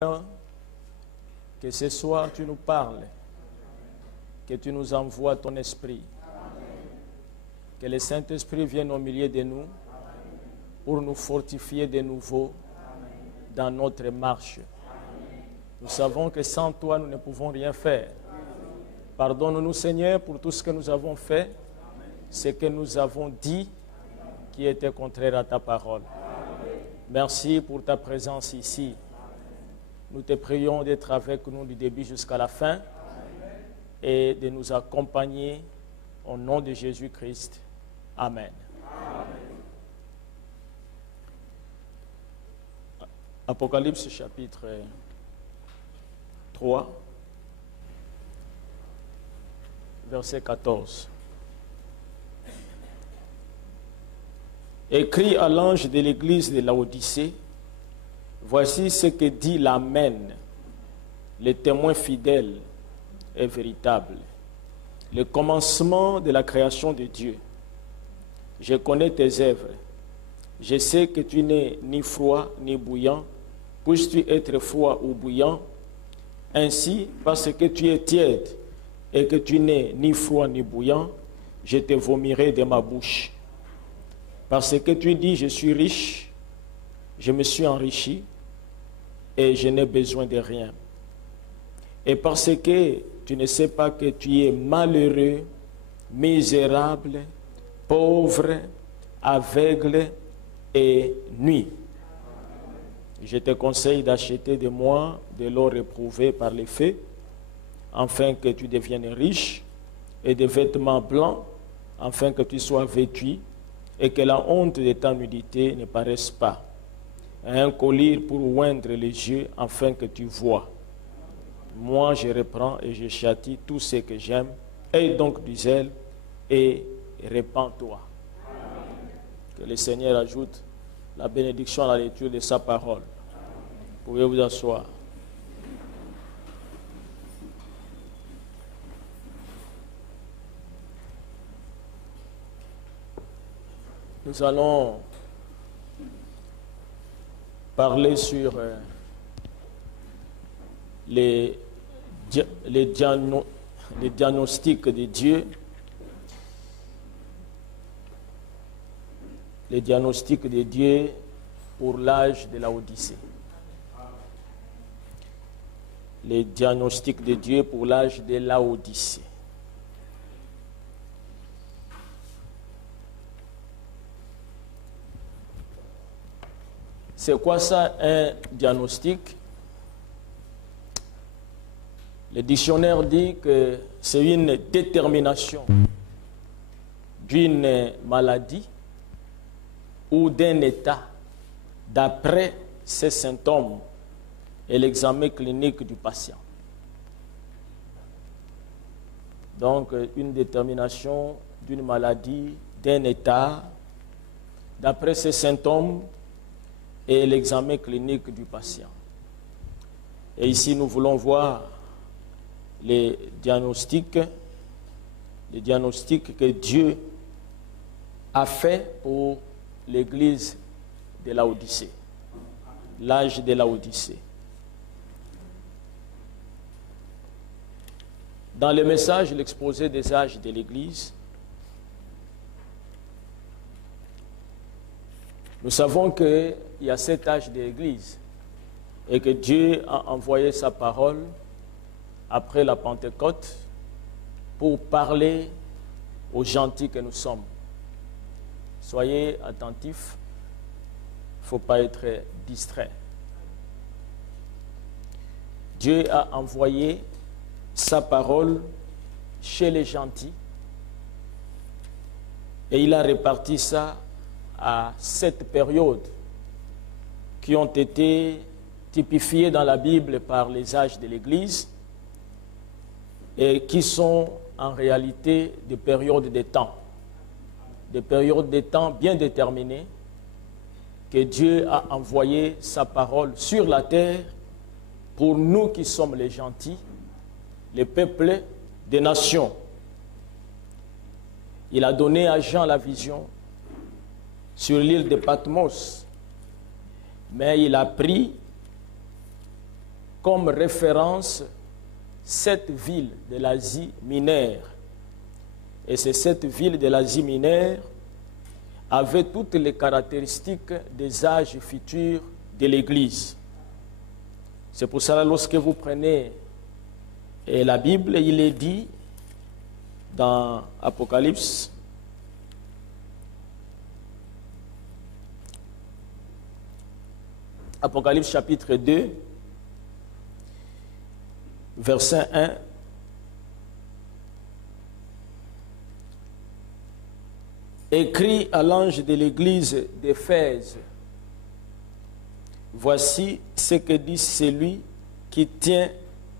que ce soir tu nous parles, que tu nous envoies ton esprit, que le Saint-Esprit vienne au milieu de nous pour nous fortifier de nouveau dans notre marche. Nous savons que sans toi, nous ne pouvons rien faire. Pardonne-nous, Seigneur, pour tout ce que nous avons fait, ce que nous avons dit qui était contraire à ta parole. Merci pour ta présence ici. Nous te prions d'être avec nous du début jusqu'à la fin et de nous accompagner au nom de Jésus-Christ. Amen. Apocalypse chapitre 3, verset 14. Écrit à l'ange de l'église de Laodicée, voici ce que dit l'Amen, le témoin fidèle et véritable, le commencement de la création de Dieu. Je connais tes œuvres. Je sais que tu n'es ni froid ni bouillant. Puisses-tu être froid ou bouillant? Ainsi, parce que tu es tiède et que tu n'es ni froid ni bouillant, je te vomirai de ma bouche. Parce que tu dis, je suis riche, je me suis enrichi et je n'ai besoin de rien. Et parce que tu ne sais pas que tu es malheureux, misérable, pauvre, aveugle et nu. Je te conseille d'acheter de moi de l'or éprouvé par les faits, afin que tu deviennes riche, et des vêtements blancs, afin que tu sois vêtu, et que la honte de ta nudité ne paraisse pas. Un collier pour oindre les yeux, afin que tu vois. Moi, je reprends et je châtie tout ce que j'aime. Aie donc du zèle et répands-toi. Que le Seigneur ajoute la bénédiction à la lecture de sa parole. Vous pouvez vous asseoir. Nous allons parler sur les diagnostics de Dieu. Les diagnostics de Dieu pour l'âge de la Odyssée. Les diagnostics de Dieu pour l'âge de la Odyssée. C'est quoi ça, un diagnostic? Le dictionnaire dit que c'est une détermination d'une maladie ou d'un état d'après ses symptômes et l'examen clinique du patient. Donc, une détermination d'une maladie, d'un état d'après ses symptômes et l'examen clinique du patient. Et ici, nous voulons voir les diagnostics que Dieu a fait pour l'église de Laodicée, l'âge de Laodicée. Dans le message, l'exposé des âges de l'église, nous savons qu'il y a 7 âges de l'église et que Dieu a envoyé sa parole après la Pentecôte pour parler aux gentils que nous sommes. Soyez attentifs, il ne faut pas être distrait. Dieu a envoyé sa parole chez les gentils et il a réparti ça à 7 périodes qui ont été typifiées dans la Bible par les âges de l'Église et qui sont en réalité des périodes de temps. Des périodes de temps bien déterminées que Dieu a envoyé sa parole sur la terre pour nous qui sommes les gentils, les peuples des nations. Il a donné à Jean la vision sur l'île de Patmos, mais il a pris comme référence 7 villes de l'Asie mineure. Et ces 7 villes de l'Asie mineure avaient toutes les caractéristiques des âges futurs de l'Église. C'est pour cela, lorsque vous prenez la Bible, il est dit dans Apocalypse, Apocalypse chapitre 2, verset 1, écrit à l'ange de l'église d'Éphèse, voici ce que dit celui qui tient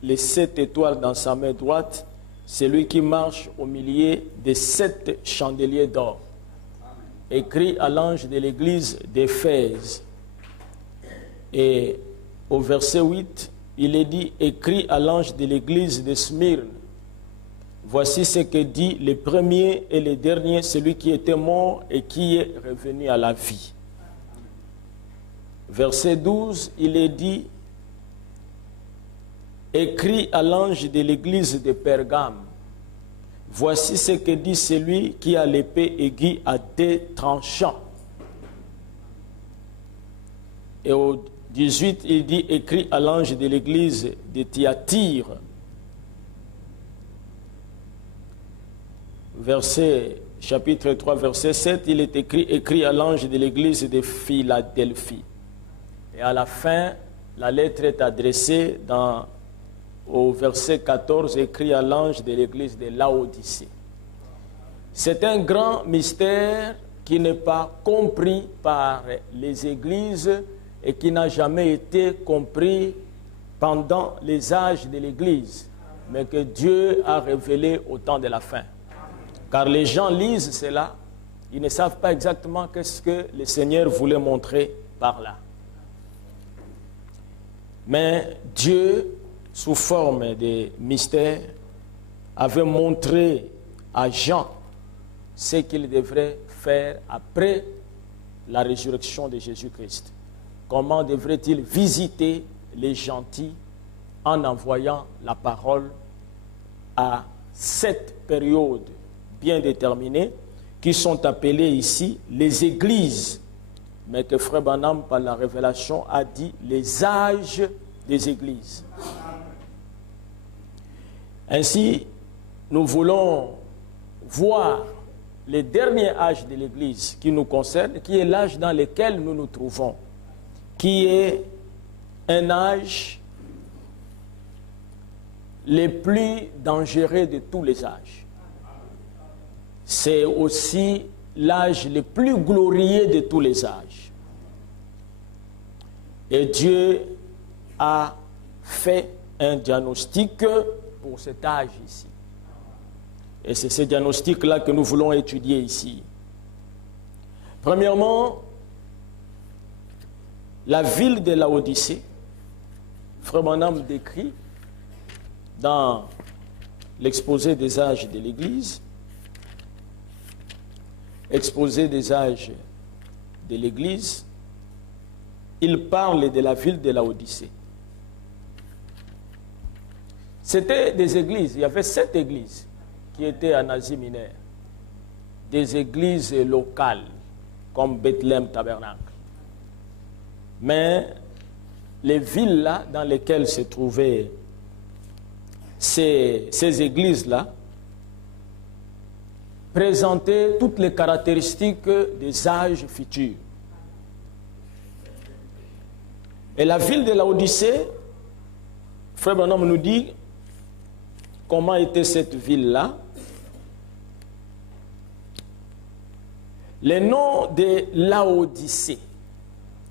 les 7 étoiles dans sa main droite, celui qui marche au milieu des 7 chandeliers d'or. Écrit à l'ange de l'église d'Éphèse. Et au verset 8, il est dit, écrit à l'ange de l'église de Smyrne, voici ce que dit le premier et le dernier, celui qui était mort et qui est revenu à la vie. Verset 12, il est dit, écrit à l'ange de l'église de Pergame, voici ce que dit celui qui a l'épée aiguë à 2 tranchants. Et au 18, il dit, écrit à l'ange de l'église de Thyatire, chapitre 3, verset 7, il est écrit à l'ange de l'église de Philadelphie. Et à la fin, la lettre est adressée au verset 14, écrit à l'ange de l'église de Laodicée. C'est un grand mystère qui n'est pas compris par les églises et qui n'a jamais été compris pendant les âges de l'Église, mais que Dieu a révélé au temps de la fin. Car les gens lisent cela, ils ne savent pas exactement qu'est-ce que le Seigneur voulait montrer par là. Mais Dieu, sous forme de mystère, avait montré à Jean ce qu'il devrait faire après la résurrection de Jésus-Christ. Comment devrait-il visiter les gentils en envoyant la parole à cette période bien déterminées qui sont appelées ici les églises, mais que Frère Branham, par la révélation, a dit les âges des églises. Ainsi, nous voulons voir le dernier âge de l'Église qui nous concerne, qui est l'âge dans lequel nous nous trouvons, qui est un âge le plus dangereux de tous les âges. C'est aussi l'âge le plus glorieux de tous les âges. Et Dieu a fait un diagnostic pour cet âge ici. Et c'est ce diagnostic-là que nous voulons étudier ici. Premièrement, la ville de Laodicée, Frère Branham décrit dans l'exposé des âges de l'Église, exposé des âges de l'Église, il parle de la ville de Laodicée. C'était des églises, il y avait 7 églises qui étaient en Asie mineure, des églises locales, comme Bethléem Tabernacle. Mais les villes-là dans lesquelles se trouvaient ces églises-là présentaient toutes les caractéristiques des âges futurs. Et la ville de Laodicée, Frère Branham nous dit comment était cette ville-là. Le nom de Laodicée,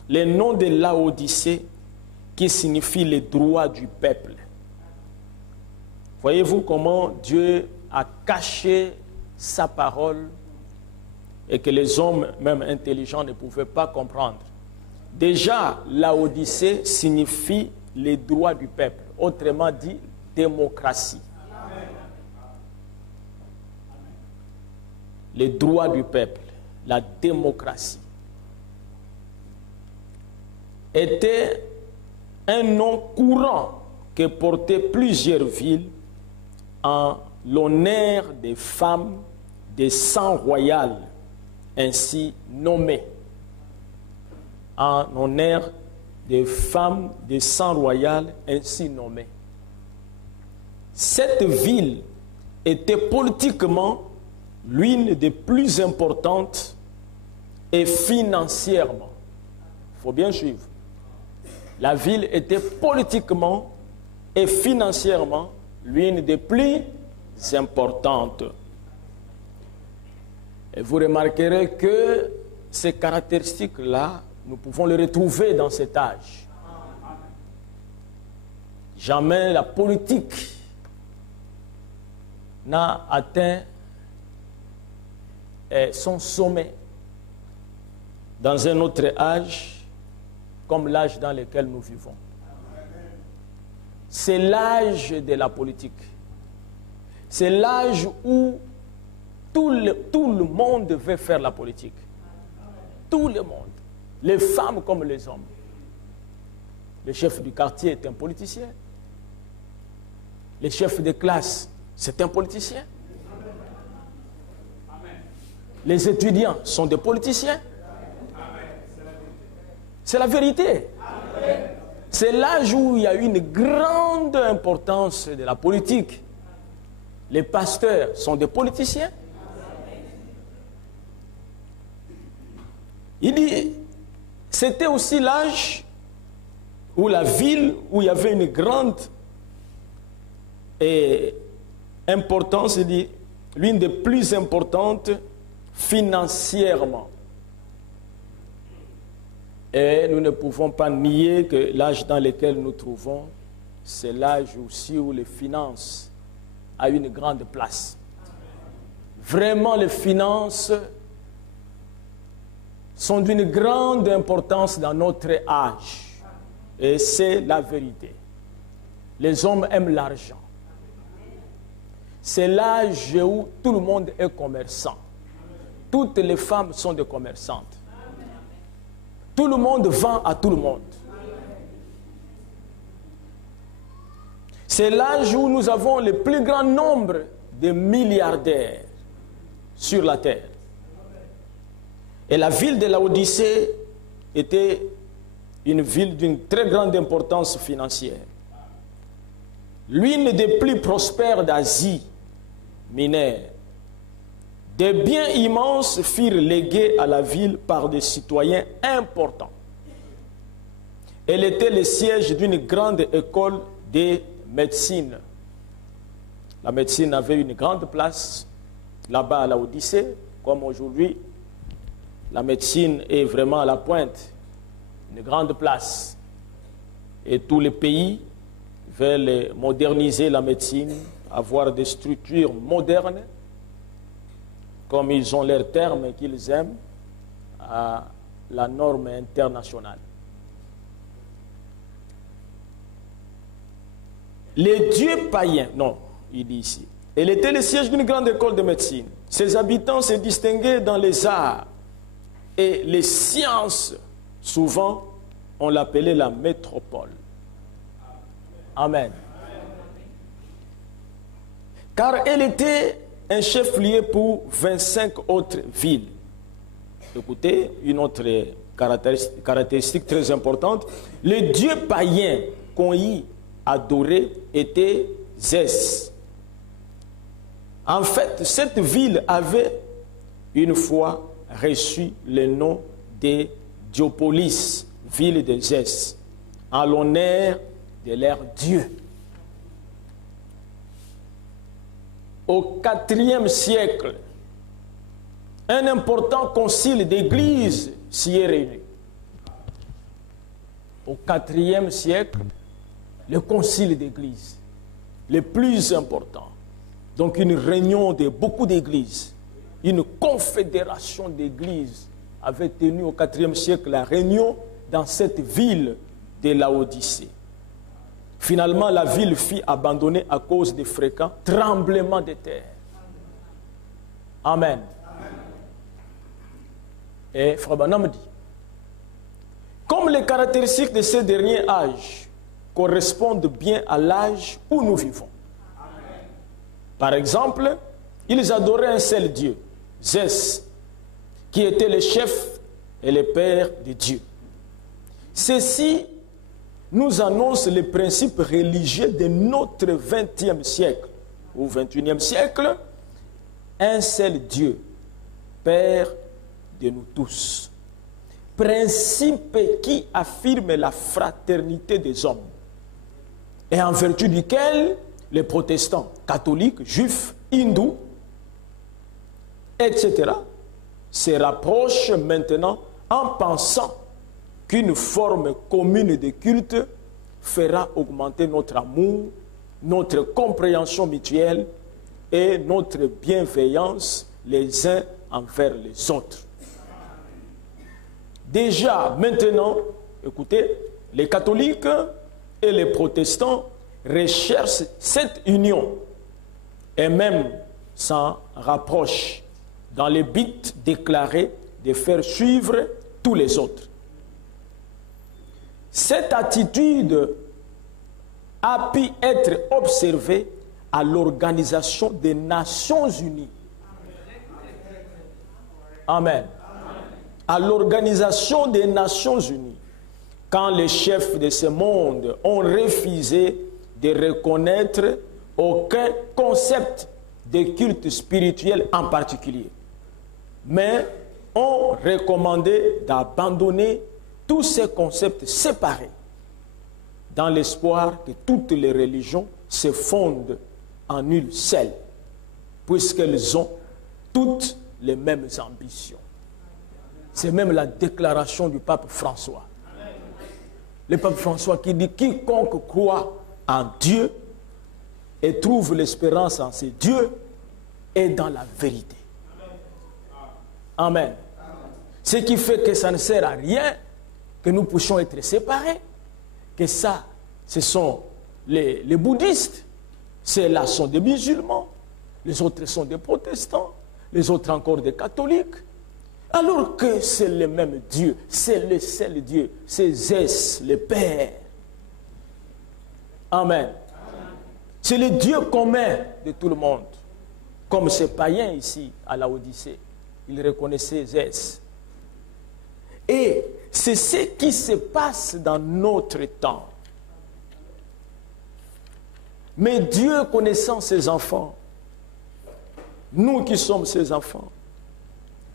le nom de Laodicée qui signifie les droits du peuple. Voyez-vous comment Dieu a caché sa parole et que les hommes, même intelligents, ne pouvaient pas comprendre. Déjà, Laodicée signifie les droits du peuple, autrement dit, démocratie. Les droits du peuple, la démocratie, était un nom courant que portaient plusieurs villes en l'honneur des femmes des sang royal ainsi nommées. En honneur des femmes des sang royal ainsi nommées. Cette ville était politiquement l'une des plus importantes et financièrement. Il faut bien suivre. La ville était politiquement et financièrement l'une des plus importantes. Et vous remarquerez que ces caractéristiques-là, nous pouvons les retrouver dans cet âge. Jamais la politique n'a atteint son sommet dans un autre âge comme l'âge dans lequel nous vivons. C'est l'âge de la politique. C'est l'âge où tout le monde veut faire la politique. Tout le monde. Les femmes comme les hommes. Le chef du quartier est un politicien. Le chef de classe, c'est un politicien. Les étudiants sont des politiciens. C'est la vérité. C'est l'âge où il y a une grande importance de la politique. Les pasteurs sont des politiciens. Il dit, c'était aussi l'âge où la ville, où il y avait une grande importance, il dit, l'une des plus importantes financièrement. Et nous ne pouvons pas nier que l'âge dans lequel nous trouvons, c'est l'âge aussi où les finances ont une grande place. Vraiment, les finances sont d'une grande importance dans notre âge. Et c'est la vérité. Les hommes aiment l'argent. C'est l'âge où tout le monde est commerçant. Toutes les femmes sont des commerçantes. Tout le monde vend à tout le monde. C'est l'âge où nous avons le plus grand nombre de milliardaires sur la terre. Et la ville de Laodicée était une ville d'une très grande importance financière. L'une des plus prospères d'Asie mineure. Des biens immenses furent légués à la ville par des citoyens importants. Elle était le siège d'une grande école de médecine. La médecine avait une grande place là-bas à Laodicée, comme aujourd'hui. La médecine est vraiment à la pointe, une grande place. Et tous les pays veulent moderniser la médecine, avoir des structures modernes, comme ils ont leurs termes qu'ils aiment, à la norme internationale. Les dieux païens, non, il dit ici, elle était le siège d'une grande école de médecine. Ses habitants se distinguaient dans les arts et les sciences. Souvent, on l'appelait la métropole. Amen. Car elle était un chef-lieu pour 25 autres villes. Écoutez, une autre caractéristique très importante. Le dieu païen qu'on y adorait était Zès. En fait, cette ville avait une fois reçu le nom de Diopolis, ville de Zès, en l'honneur de leur dieu. Au IVe siècle, un important concile d'église s'y est réuni. Au IVe siècle, le concile d'église, le plus important. Donc une réunion de beaucoup d'églises, une confédération d'églises avait tenu au IVe siècle la réunion dans cette ville de Laodicée. Finalement, la ville fut abandonnée à cause des fréquents tremblements de terre. Amen. Et Frère Branham dit, comme les caractéristiques de ce dernier âge correspondent bien à l'âge où nous vivons. Par exemple, ils adoraient un seul Dieu, Zès, qui était le chef et le père de Dieu. Ceci nous annonce les principes religieux de notre 20e siècle ou 21e siècle. Un seul Dieu, Père de nous tous. Principe qui affirme la fraternité des hommes et en vertu duquel les protestants, catholiques, juifs, hindous, etc., se rapprochent maintenant en pensant qu'une forme commune de culte fera augmenter notre amour, notre compréhension mutuelle et notre bienveillance les uns envers les autres. Déjà, maintenant, écoutez, les catholiques et les protestants recherchent cette union et même s'en rapprochent dans le but déclaré de faire suivre tous les autres. Cette attitude a pu être observée à l'Organisation des Nations Unies. Amen. À l'Organisation des Nations Unies, quand les chefs de ce monde ont refusé de reconnaître aucun concept de culte spirituel en particulier, mais ont recommandé d'abandonner tous ces concepts séparés dans l'espoir que toutes les religions se fondent en une seule, puisqu'elles ont toutes les mêmes ambitions. C'est même la déclaration du pape François. Le pape François qui dit « Quiconque croit en Dieu et trouve l'espérance en ces dieux est dans la vérité. » Amen. Ce qui fait que ça ne sert à rien que nous puissions être séparés. Que ça, ce sont les bouddhistes. Ceux-là sont des musulmans. Les autres sont des protestants. Les autres encore des catholiques. Alors que c'est le même Dieu. C'est le seul Dieu. C'est Zès, le Père. Amen. C'est le Dieu commun de tout le monde. Comme ces païens ici à la Odyssée. Ils reconnaissaient Zès. Et c'est ce qui se passe dans notre temps. Mais Dieu connaissant ses enfants, nous qui sommes ses enfants,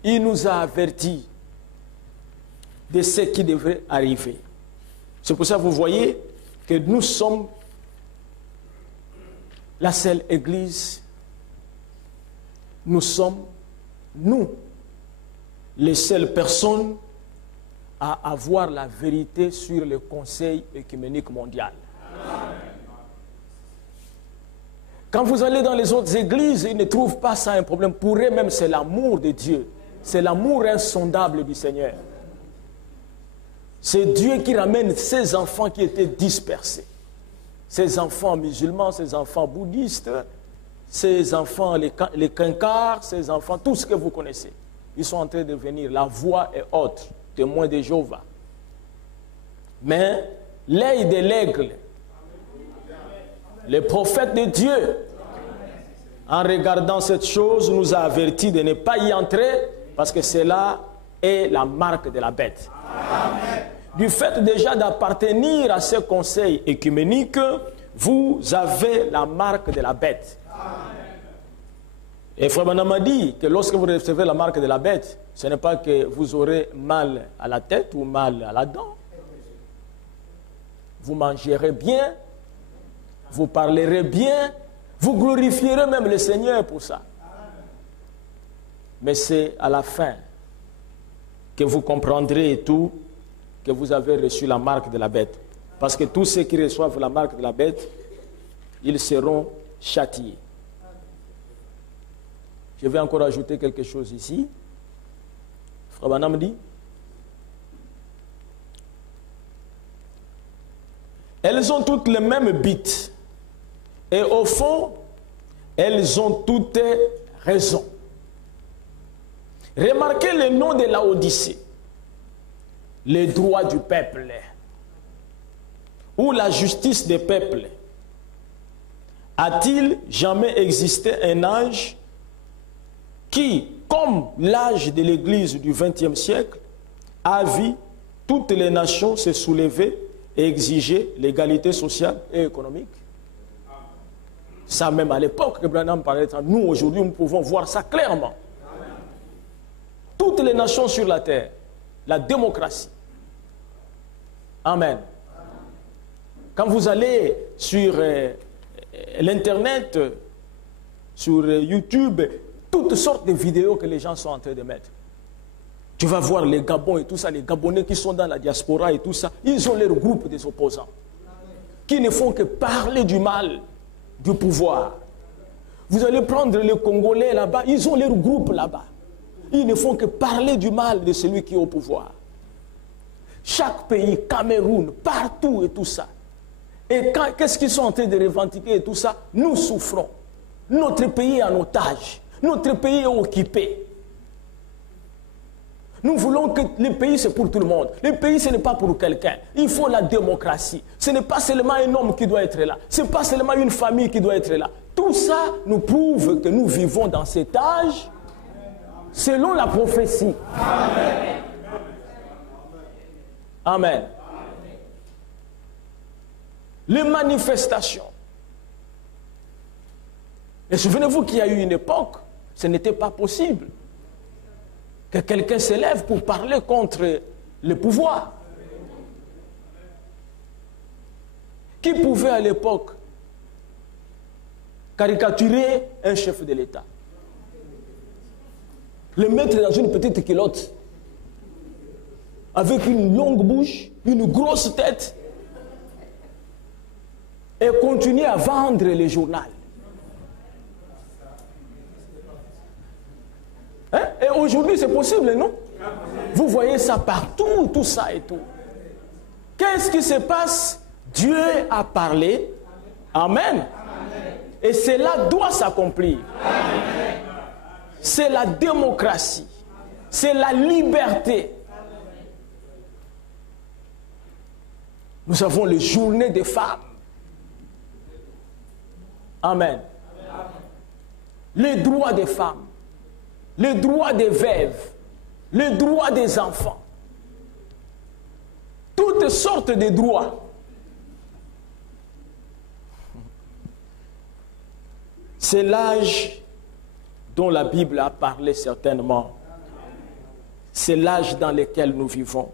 il nous a avertis de ce qui devrait arriver. C'est pour ça que vous voyez que nous sommes la seule Église. Nous sommes, nous, les seules personnes à avoir la vérité sur le Conseil œcuménique mondial. Amen. Quand vous allez dans les autres églises, ils ne trouvent pas ça un problème. Pour eux même, c'est l'amour de Dieu. C'est l'amour insondable du Seigneur. C'est Dieu qui ramène ces enfants qui étaient dispersés. Ces enfants musulmans, ces enfants bouddhistes, ces enfants, les quincards, ces enfants, tout ce que vous connaissez. Ils sont en train de venir. La voix est haute. Témoins de Jéhovah. Mais l'œil de l'aigle, le prophète de Dieu, en regardant cette chose, nous a avertis de ne pas y entrer parce que cela est la marque de la bête. Amen. Du fait déjà d'appartenir à ce conseil œcuménique, vous avez la marque de la bête. Amen. Et Frère Branham a dit que lorsque vous recevez la marque de la bête, ce n'est pas que vous aurez mal à la tête ou mal à la dent. Vous mangerez bien, vous parlerez bien, vous glorifierez même le Seigneur pour ça. Mais c'est à la fin que vous comprendrez tout que vous avez reçu la marque de la bête. Parce que tous ceux qui reçoivent la marque de la bête, ils seront châtiés. Je vais encore ajouter quelque chose ici. Frère Branham dit, elles ont toutes le même but. Et au fond, elles ont toutes raison. Remarquez le nom de la Odyssée. Les droits du peuple. ou la justice des peuples? A-t-il jamais existé un âge qui, comme l'âge de l'Église du XXe siècle, a vu toutes les nations se soulever et exiger l'égalité sociale et économique? Ça, même à l'époque que Branham parlait, nous aujourd'hui nous pouvons voir ça clairement. Toutes les nations sur la terre, la démocratie. Amen. Quand vous allez sur l'Internet, sur YouTube, toutes sortes de vidéos que les gens sont en train de mettre. Tu vas voir les Gabons et tout ça, les Gabonais qui sont dans la diaspora et tout ça, ils ont leur groupe des opposants qui ne font que parler du mal du pouvoir. Vous allez prendre les Congolais là-bas, ils ont leur groupe là-bas. Ils ne font que parler du mal de celui qui est au pouvoir. Chaque pays, Cameroun, partout et tout ça. Et qu'est-ce qu'ils sont en train de revendiquer et tout ça? Nous souffrons. Notre pays est en otage. Notre pays est occupé. Nous voulons que le pays, c'est pour tout le monde. Le pays, ce n'est pas pour quelqu'un. Il faut la démocratie. Ce n'est pas seulement un homme qui doit être là. Ce n'est pas seulement une famille qui doit être là. Tout ça nous prouve que nous vivons dans cet âge selon la prophétie. Amen. Amen. Les manifestations. Et souvenez-vous qu'il y a eu une époque, ce n'était pas possible que quelqu'un s'élève pour parler contre le pouvoir. Qui pouvait à l'époque caricaturer un chef de l'État? Le mettre dans une petite culotte, avec une longue bouche, une grosse tête, et continuer à vendre les journaux. Hein? Et aujourd'hui, c'est possible, non? Vous voyez ça partout, tout ça et tout. Qu'est-ce qui se passe? Dieu a parlé. Amen. Et cela doit s'accomplir. C'est la démocratie. C'est la liberté. Nous avons les journées des femmes. Amen. Les droits des femmes. Les droits des veuves, les droits des enfants, toutes sortes de droits. C'est l'âge dont la Bible a parlé certainement. C'est l'âge dans lequel nous vivons.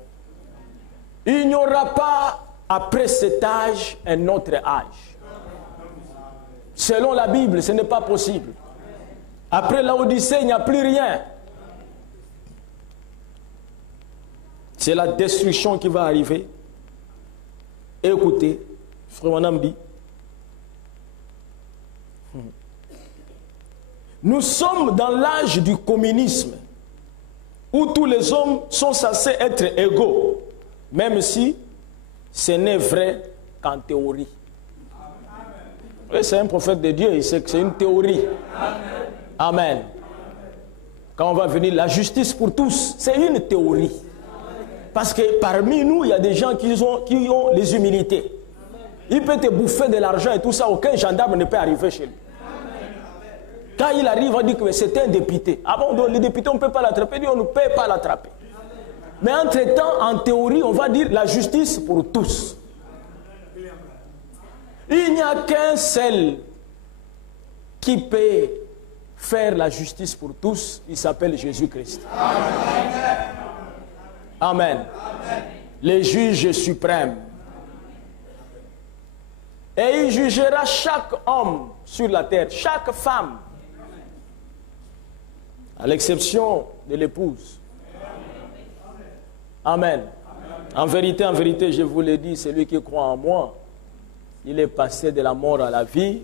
Il n'y aura pas, après cet âge, un autre âge. Selon la Bible, ce n'est pas possible. Après l'Odyssée, il n'y a plus rien. C'est la destruction qui va arriver. Écoutez, frère Manambi. Nous sommes dans l'âge du communisme, où tous les hommes sont censés être égaux, même si ce n'est vrai qu'en théorie. Oui, c'est un prophète de Dieu, il sait que c'est une théorie. Amen. Quand on va venir, la justice pour tous, c'est une théorie. Parce que parmi nous, il y a des gens qui ont les humilités. Il peut te bouffer de l'argent et tout ça, aucun gendarme ne peut arriver chez lui. Quand il arrive, on dit que c'est un député. Ah bon, donc les députés, on ne peut pas l'attraper, on ne peut pas l'attraper. Mais entre-temps, en théorie, on va dire la justice pour tous. Il n'y a qu'un seul qui peut faire la justice pour tous, il s'appelle Jésus-Christ. Amen. Amen. Le juge suprême. Et il jugera chaque homme sur la terre, chaque femme, à l'exception de l'épouse. Amen. En vérité, je vous l'ai dit, celui qui croit en moi, il est passé de la mort à la vie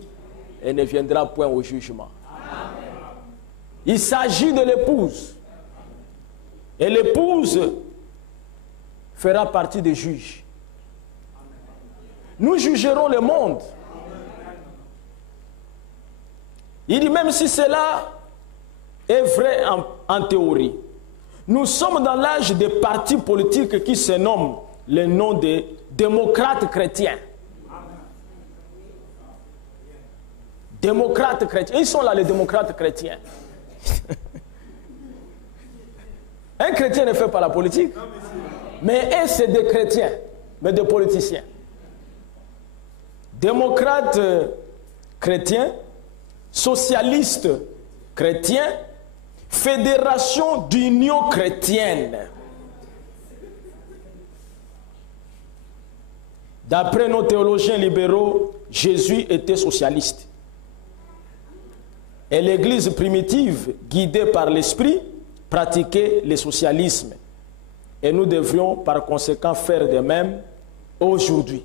et ne viendra point au jugement. Il s'agit de l'épouse. Et l'épouse fera partie des juges. Nous jugerons le monde. Il dit même si cela est vrai en théorie, nous sommes dans l'âge des partis politiques qui se nomment le nom des démocrates chrétiens. Démocrates chrétiens. Ils sont là, les démocrates chrétiens. Un chrétien ne fait pas la politique. Mais eux, c'est des chrétiens, mais des politiciens. Démocrates chrétiens, socialistes chrétiens, fédération d'union chrétienne. D'après nos théologiens libéraux, Jésus était socialiste. Et l'Église primitive, guidée par l'Esprit, pratiquait le socialisme. Et nous devrions par conséquent faire de même aujourd'hui.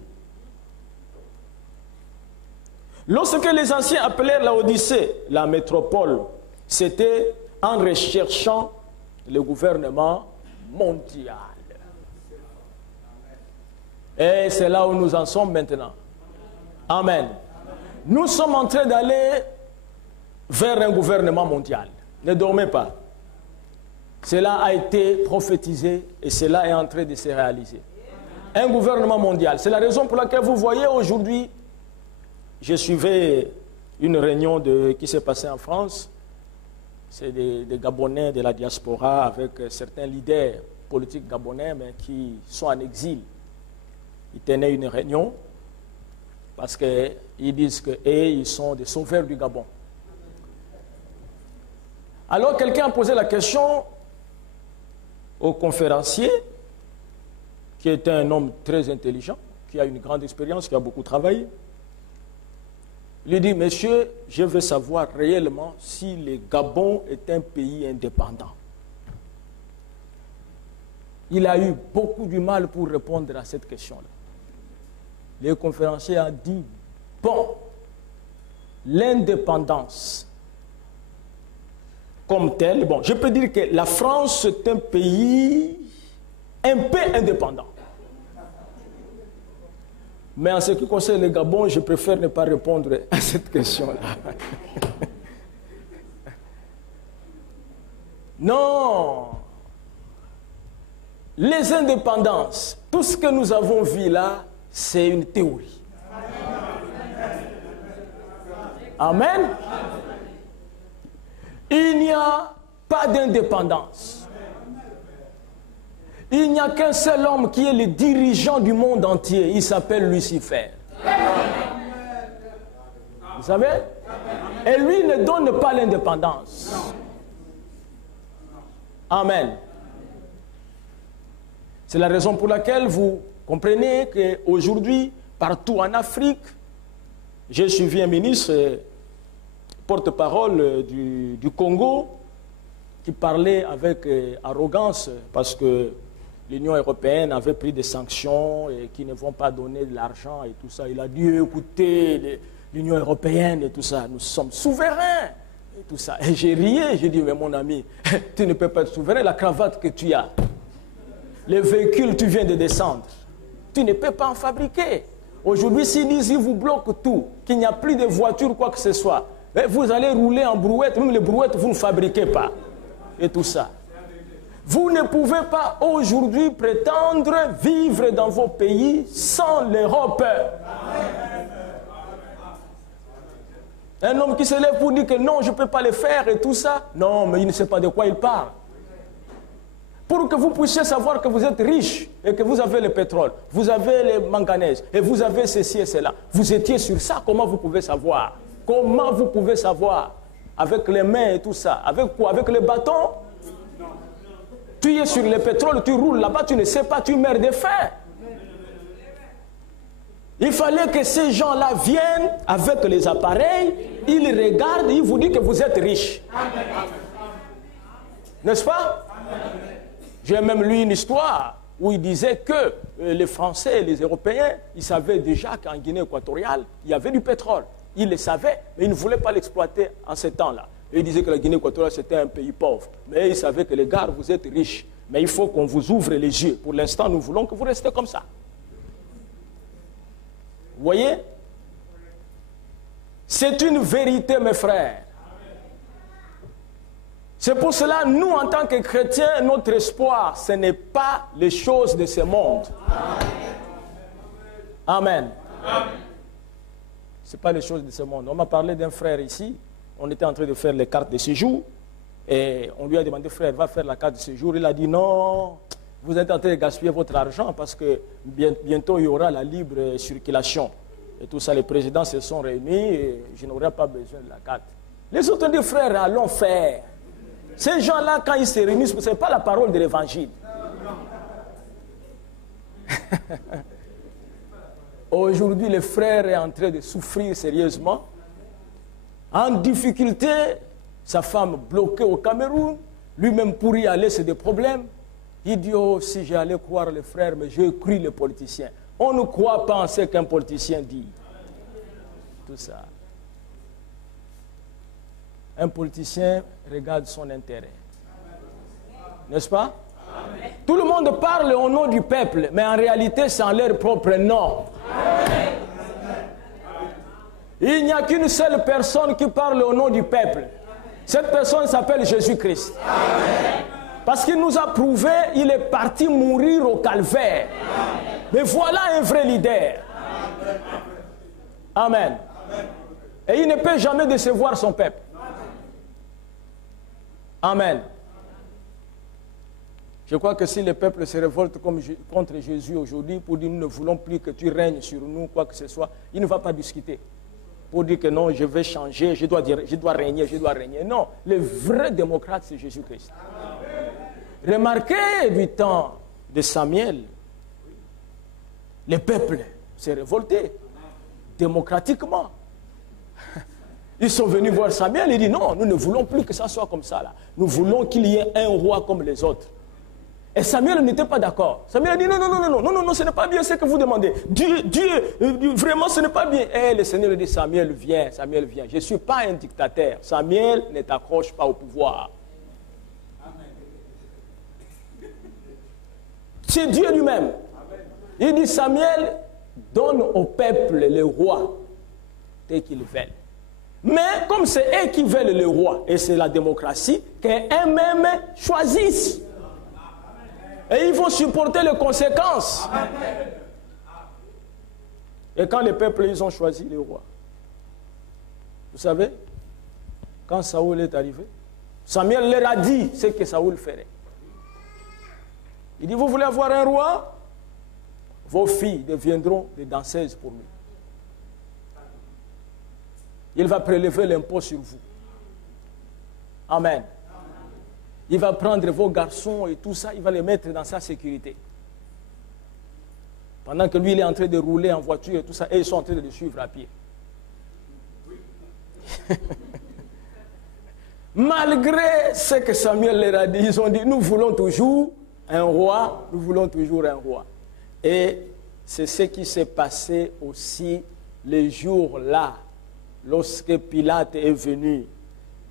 Lorsque les anciens appelèrent Laodicée la métropole, c'était en recherchant le gouvernement mondial. Et c'est là où nous en sommes maintenant. Amen. Nous sommes en train d'aller vers un gouvernement mondial. Ne dormez pas. Cela a été prophétisé et cela est en train de se réaliser. Un gouvernement mondial. C'est la raison pour laquelle vous voyez aujourd'hui, je suivais une réunion qui s'est passée en France. C'est des Gabonais de la diaspora avec certains leaders politiques gabonais mais qui sont en exil. Ils tenaient une réunion parce qu'ils disent qu'ils sont des sauveurs du Gabon. Alors quelqu'un a posé la question au conférencier, qui était un homme très intelligent, qui a une grande expérience, qui a beaucoup travaillé. Il lui dit, monsieur, je veux savoir réellement si le Gabon est un pays indépendant. Il a eu beaucoup de mal pour répondre à cette question-là. Le conférencier a dit, bon, l'indépendance comme telle, bon, je peux dire que la France est un pays un peu indépendant. Mais en ce qui concerne le Gabon, je préfère ne pas répondre à cette question-là. Non. Les indépendances, tout ce que nous avons vu là, c'est une théorie. Amen. Il n'y a pas d'indépendance. Il n'y a qu'un seul homme qui est le dirigeant du monde entier. Il s'appelle Lucifer. Vous savez? Et lui ne donne pas l'indépendance. Amen. C'est la raison pour laquelle vous comprenez qu'aujourd'hui, partout en Afrique, j'ai suivi un ministre, porte-parole du Congo, qui parlait avec arrogance parce que l'Union européenne avait pris des sanctions et qui ne vont pas donner de l'argent et tout ça. Il a dit, écoutez, l'Union européenne et tout ça, nous sommes souverains et tout ça. Et j'ai rié, j'ai dit, mais mon ami, tu ne peux pas être souverain, la cravate que tu as, les véhicules, tu viens de descendre, tu ne peux pas en fabriquer. Aujourd'hui, s'ils disent, ils vous bloquent tout, qu'il n'y a plus de voitures, quoi que ce soit, vous allez rouler en brouette, même les brouettes, vous ne fabriquez pas. Et tout ça. Vous ne pouvez pas aujourd'hui prétendre vivre dans vos pays sans l'Europe. Un homme qui se lève pour dire que non, je ne peux pas le faire et tout ça. Non, mais il ne sait pas de quoi il parle. Pour que vous puissiez savoir que vous êtes riche et que vous avez le pétrole, vous avez les manganèses et vous avez ceci et cela. Vous étiez sur ça, comment vous pouvez savoir? Comment vous pouvez savoir? Avec les mains et tout ça. Avec quoi? Avec les bâtons? Tu es sur le pétrole, tu roules là-bas, tu ne sais pas, tu meurs de faim. Il fallait que ces gens-là viennent avec les appareils, ils regardent, ils vous disent que vous êtes riche. N'est-ce pas? J'ai même lu une histoire où il disait que les Français et les Européens, ils savaient déjà qu'en Guinée équatoriale, il y avait du pétrole. Ils le savaient, mais ils ne voulaient pas l'exploiter en ce temps-là. Ils disaient que la Guinée équatoriale, c'était un pays pauvre. Mais ils savaient que les gars, vous êtes riches. Mais il faut qu'on vous ouvre les yeux. Pour l'instant, nous voulons que vous restez comme ça. Vous voyez? C'est une vérité, mes frères. C'est pour cela, nous, en tant que chrétiens, notre espoir, ce n'est pas les choses de ce monde. Amen. Amen. Ce n'est pas les choses de ce monde. On m'a parlé d'un frère ici, on était en train de faire les cartes de séjour, et on lui a demandé, frère, va faire la carte de séjour. Il a dit, non, vous êtes en train de gaspiller votre argent parce que bientôt il y aura la libre circulation. Et tout ça, les présidents se sont réunis et je n'aurai pas besoin de la carte. Les autres ont dit, frère, allons faire. Ces gens-là, quand ils se réunissent, ce n'est pas la parole de l'évangile. Aujourd'hui, le frère est en train de souffrir sérieusement. En difficulté, sa femme bloquée au Cameroun, lui-même pour y aller, c'est des problèmes. Il dit, oh, si j'allais croire le frère, mais j'ai cru les politiciens. On ne croit pas en ce qu'un politicien dit. Tout ça. Un politicien regarde son intérêt. N'est-ce pas? Amen. Tout le monde parle au nom du peuple, mais en réalité, c'est en leur propre nom. Amen. Il n'y a qu'une seule personne qui parle au nom du peuple. Cette personne s'appelle Jésus-Christ. Parce qu'il nous a prouvé, il est parti mourir au calvaire. Amen. Mais voilà un vrai leader. Amen. Amen. Et il ne peut jamais décevoir son peuple. Amen. Je crois que si le peuple se révolte contre Jésus aujourd'hui pour dire nous ne voulons plus que tu règnes sur nous, quoi que ce soit, il ne va pas discuter. Pour dire que non, je vais changer, je dois régner, je dois régner. Non, le vrai démocrate, c'est Jésus-Christ. Remarquez du temps de Samuel, le peuple s'est révolté démocratiquement. Ils sont venus voir Samuel et dit non, nous ne voulons plus que ça soit comme ça là. Nous voulons qu'il y ait un roi comme les autres. Et Samuel n'était pas d'accord. Samuel a dit non, ce n'est pas bien ce que vous demandez. Dieu, vraiment ce n'est pas bien. Et le Seigneur dit Samuel viens. Je ne suis pas un dictateur. Samuel ne t'accroche pas au pouvoir. C'est Dieu lui-même. Il dit Samuel donne au peuple le roi tel qu'ils veulent. Mais comme c'est eux qui veulent le roi, et c'est la démocratie, qu'eux-mêmes choisissent. Et ils vont supporter les conséquences. Et quand les peuples, ils ont choisi le roi. Vous savez, quand Saoul est arrivé, Samuel leur a dit ce que Saoul ferait. Il dit, vous voulez avoir un roi? Vos filles deviendront des danseuses pour lui. Il va prélever l'impôt sur vous. Amen. Il va prendre vos garçons et tout ça, il va les mettre dans sa sécurité. Pendant que lui, il est en train de rouler en voiture et tout ça, et ils sont en train de le suivre à pied. Malgré ce que Samuel leur a dit, ils ont dit, nous voulons toujours un roi, nous voulons toujours un roi. Et c'est ce qui s'est passé aussi les jours-là, lorsque Pilate est venu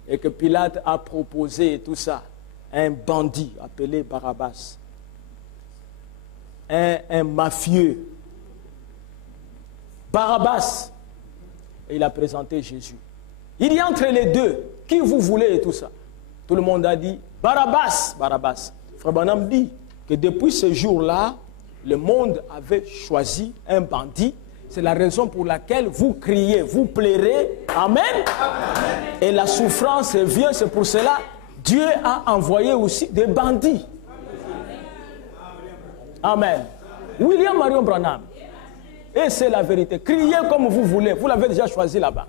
et que Pilate a proposé tout ça, un bandit appelé Barabbas, un mafieux, Barabbas, et il a présenté Jésus. Il y a entre les deux, qui vous voulez et tout ça. Tout le monde a dit Barabbas, Barabbas. Frère Branham dit que depuis ce jour-là, le monde avait choisi un bandit. C'est la raison pour laquelle vous criez, vous pleurez. Amen. Amen. Et la souffrance vient, c'est pour cela Dieu a envoyé aussi des bandits. Amen. William Marion Branham. Et c'est la vérité. Criez comme vous voulez. Vous l'avez déjà choisi là-bas.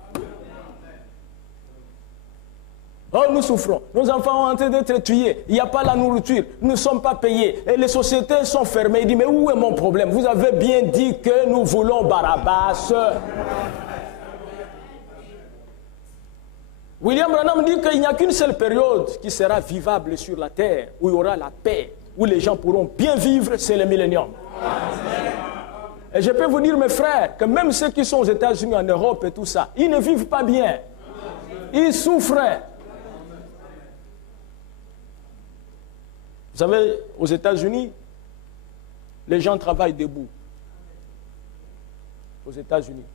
Oh, nous souffrons. Nos enfants sont en train d'être tués. Il n'y a pas la nourriture. Nous ne sommes pas payés. Et les sociétés sont fermées. Il dit, mais où est mon problème? Vous avez bien dit que nous voulons Barabbas. William Branham dit qu'il n'y a qu'une seule période qui sera vivable sur la terre, où il y aura la paix, où les gens pourront bien vivre, c'est le millénium. Et je peux vous dire, mes frères, que même ceux qui sont aux États-Unis, en Europe et tout ça, ils ne vivent pas bien. Ils souffrent. Vous savez, aux États-Unis, les gens travaillent debout. Aux États-Unis.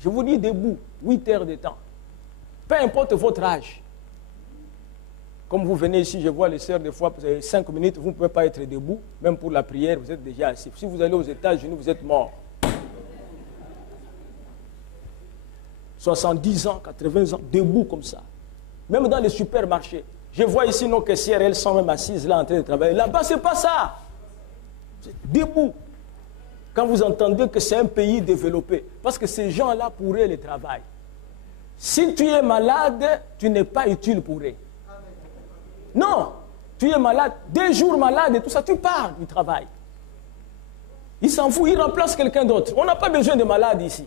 Je vous dis debout, 8 heures de temps. Peu importe votre âge. Comme vous venez ici, je vois les sœurs, des fois, 5 minutes, vous ne pouvez pas être debout. Même pour la prière, vous êtes déjà assis. Si vous allez aux États-Unis, vous êtes mort. 70 ans, 80 ans, debout comme ça. Même dans les supermarchés. Je vois ici nos caissières, elles sont même assises là en train de travailler. Là-bas, ce n'est pas ça. Debout. Quand vous entendez que c'est un pays développé, parce que ces gens-là, pour eux, ils travaillent. Si tu es malade, tu n'es pas utile pour eux. Non, tu es malade, 2 jours malade et tout ça, tu pars du travail. Il s'en fout, il remplace quelqu'un d'autre. On n'a pas besoin de malades ici.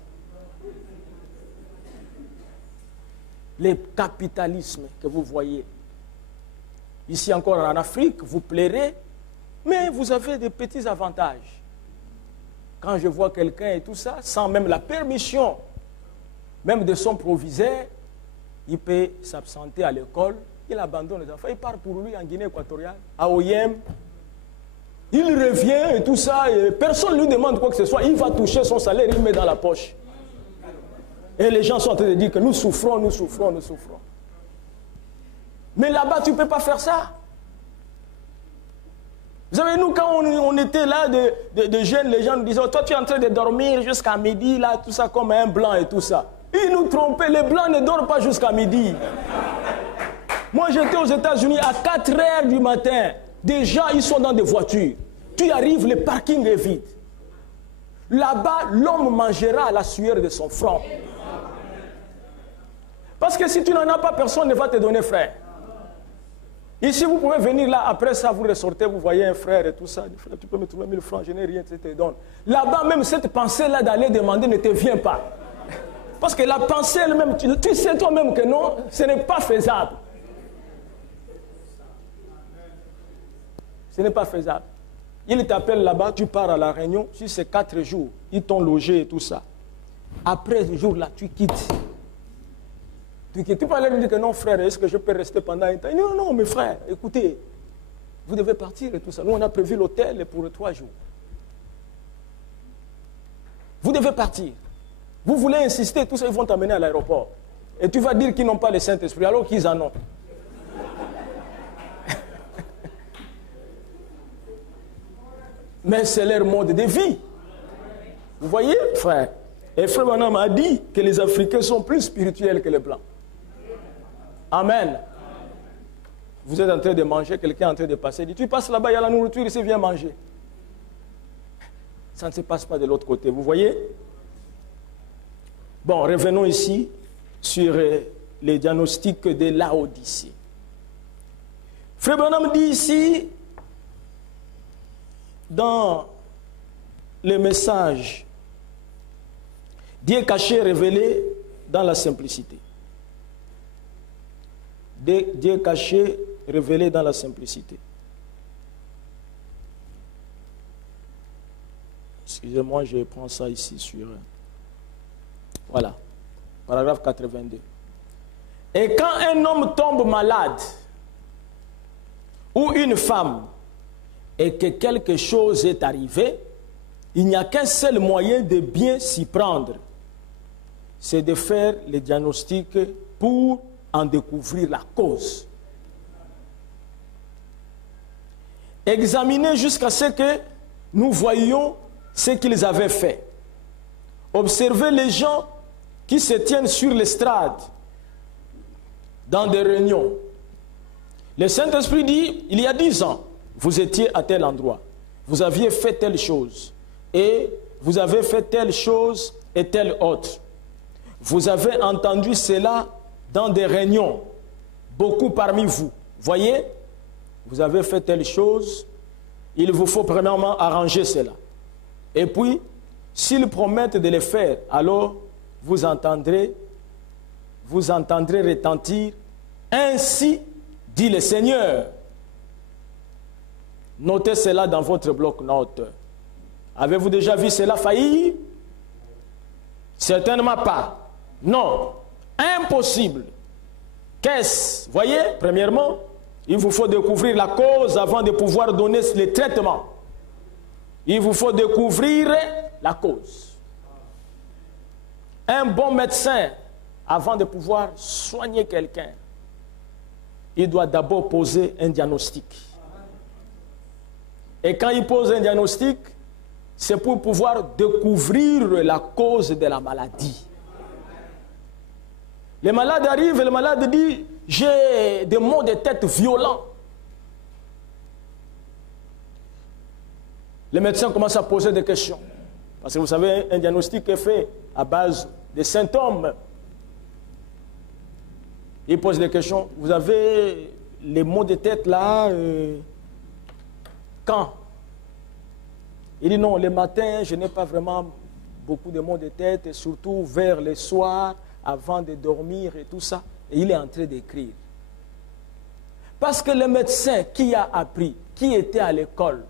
Le capitalisme que vous voyez, ici encore en Afrique, vous plairez, mais vous avez des petits avantages. Quand je vois quelqu'un et tout ça, sans même la permission, même de son proviseur, il peut s'absenter à l'école, il abandonne les enfants, il part pour lui en Guinée équatoriale, à Oyem. Il revient et tout ça, et personne ne lui demande quoi que ce soit, il va toucher son salaire, il le met dans la poche. Et les gens sont en train de dire que nous souffrons, nous souffrons, nous souffrons. Mais là-bas, tu ne peux pas faire ça. Vous savez, nous, quand on était là, de jeunes, les gens nous disaient, oh, toi, tu es en train de dormir jusqu'à midi, là, tout ça, comme un blanc et tout ça. Ils nous trompaient, les blancs ne dorment pas jusqu'à midi. Moi, j'étais aux États-Unis à 4 heures du matin. Déjà, ils sont dans des voitures. Tu arrives, le parking est vide. Là-bas, l'homme mangera à la sueur de son front. Parce que si tu n'en as pas, personne ne va te donner, frère. Ici, vous pouvez venir là, après ça, vous ressortez, vous voyez un frère et tout ça. Frère, tu peux me trouver 1000 francs, je n'ai rien, je te donne. Là-bas, même cette pensée-là d'aller demander ne te vient pas. Parce que la pensée elle-même, tu sais toi-même que non, ce n'est pas faisable. Ce n'est pas faisable. Il t'appelle là-bas, tu pars à la réunion, si c'est 4 jours, ils t'ont logé et tout ça. Après ce jour-là, tu quittes. Tu peux aller lui dire que non, frère, est-ce que je peux rester pendant un temps? Non, non, mes frères, écoutez, vous devez partir et tout ça. Nous, on a prévu l'hôtel pour 3 jours. Vous devez partir. Vous voulez insister, tout ça, ils vont t'amener à l'aéroport. Et tu vas dire qu'ils n'ont pas le Saint-Esprit, alors qu'ils en ont. Mais c'est leur mode de vie. Vous voyez, frère? Et frère Branham a dit que les Africains sont plus spirituels que les Blancs. Amen. Vous êtes en train de manger, quelqu'un est en train de passer, il dit, tu passes là-bas, il y a la nourriture, ici, viens manger. Ça ne se passe pas de l'autre côté, vous voyez? Bon, revenons ici sur les diagnostics de Laodicée. Frère Branham dit ici, dans le message, Dieu caché, révélé dans la simplicité. Dieu caché, révélé dans la simplicité. Excusez-moi, je prends ça ici sur... Voilà, paragraphe 82. Et quand un homme tombe malade, ou une femme, et que quelque chose est arrivé, il n'y a qu'un seul moyen de bien s'y prendre. C'est de faire le diagnostic pour en découvrir la cause. Examiner jusqu'à ce que nous voyions ce qu'ils avaient fait. Observez les gens qui se tiennent sur l'estrade dans des réunions. Le Saint-Esprit dit, il y a 10 ans, vous étiez à tel endroit, vous aviez fait telle chose, et vous avez fait telle chose et telle autre. Vous avez entendu cela dans des réunions, beaucoup parmi vous. Voyez, vous avez fait telle chose, il vous faut premièrement arranger cela. Et puis, s'ils promettent de le faire, alors vous entendrez retentir, ainsi dit le Seigneur. Notez cela dans votre bloc-notes. Avez-vous déjà vu cela faillir? Certainement pas. Non. Impossible. Qu'est-ce? Voyez, premièrement, il vous faut découvrir la cause avant de pouvoir donner les traitements. Il vous faut découvrir la cause. Un bon médecin, avant de pouvoir soigner quelqu'un, il doit d'abord poser un diagnostic. Et quand il pose un diagnostic, c'est pour pouvoir découvrir la cause de la maladie. Les malades arrivent et le malade dit, j'ai des maux de tête violents. Les médecins commencent à poser des questions. Parce que vous savez, un diagnostic est fait à base des symptômes. Ils posent des questions. Vous avez les maux de tête là, quand? Il dit non, le matin, je n'ai pas vraiment beaucoup de maux de tête, et surtout vers les soirs, avant de dormir et tout ça. Et il est en train d'écrire. Parce que le médecin qui a appris, qui était à l'école,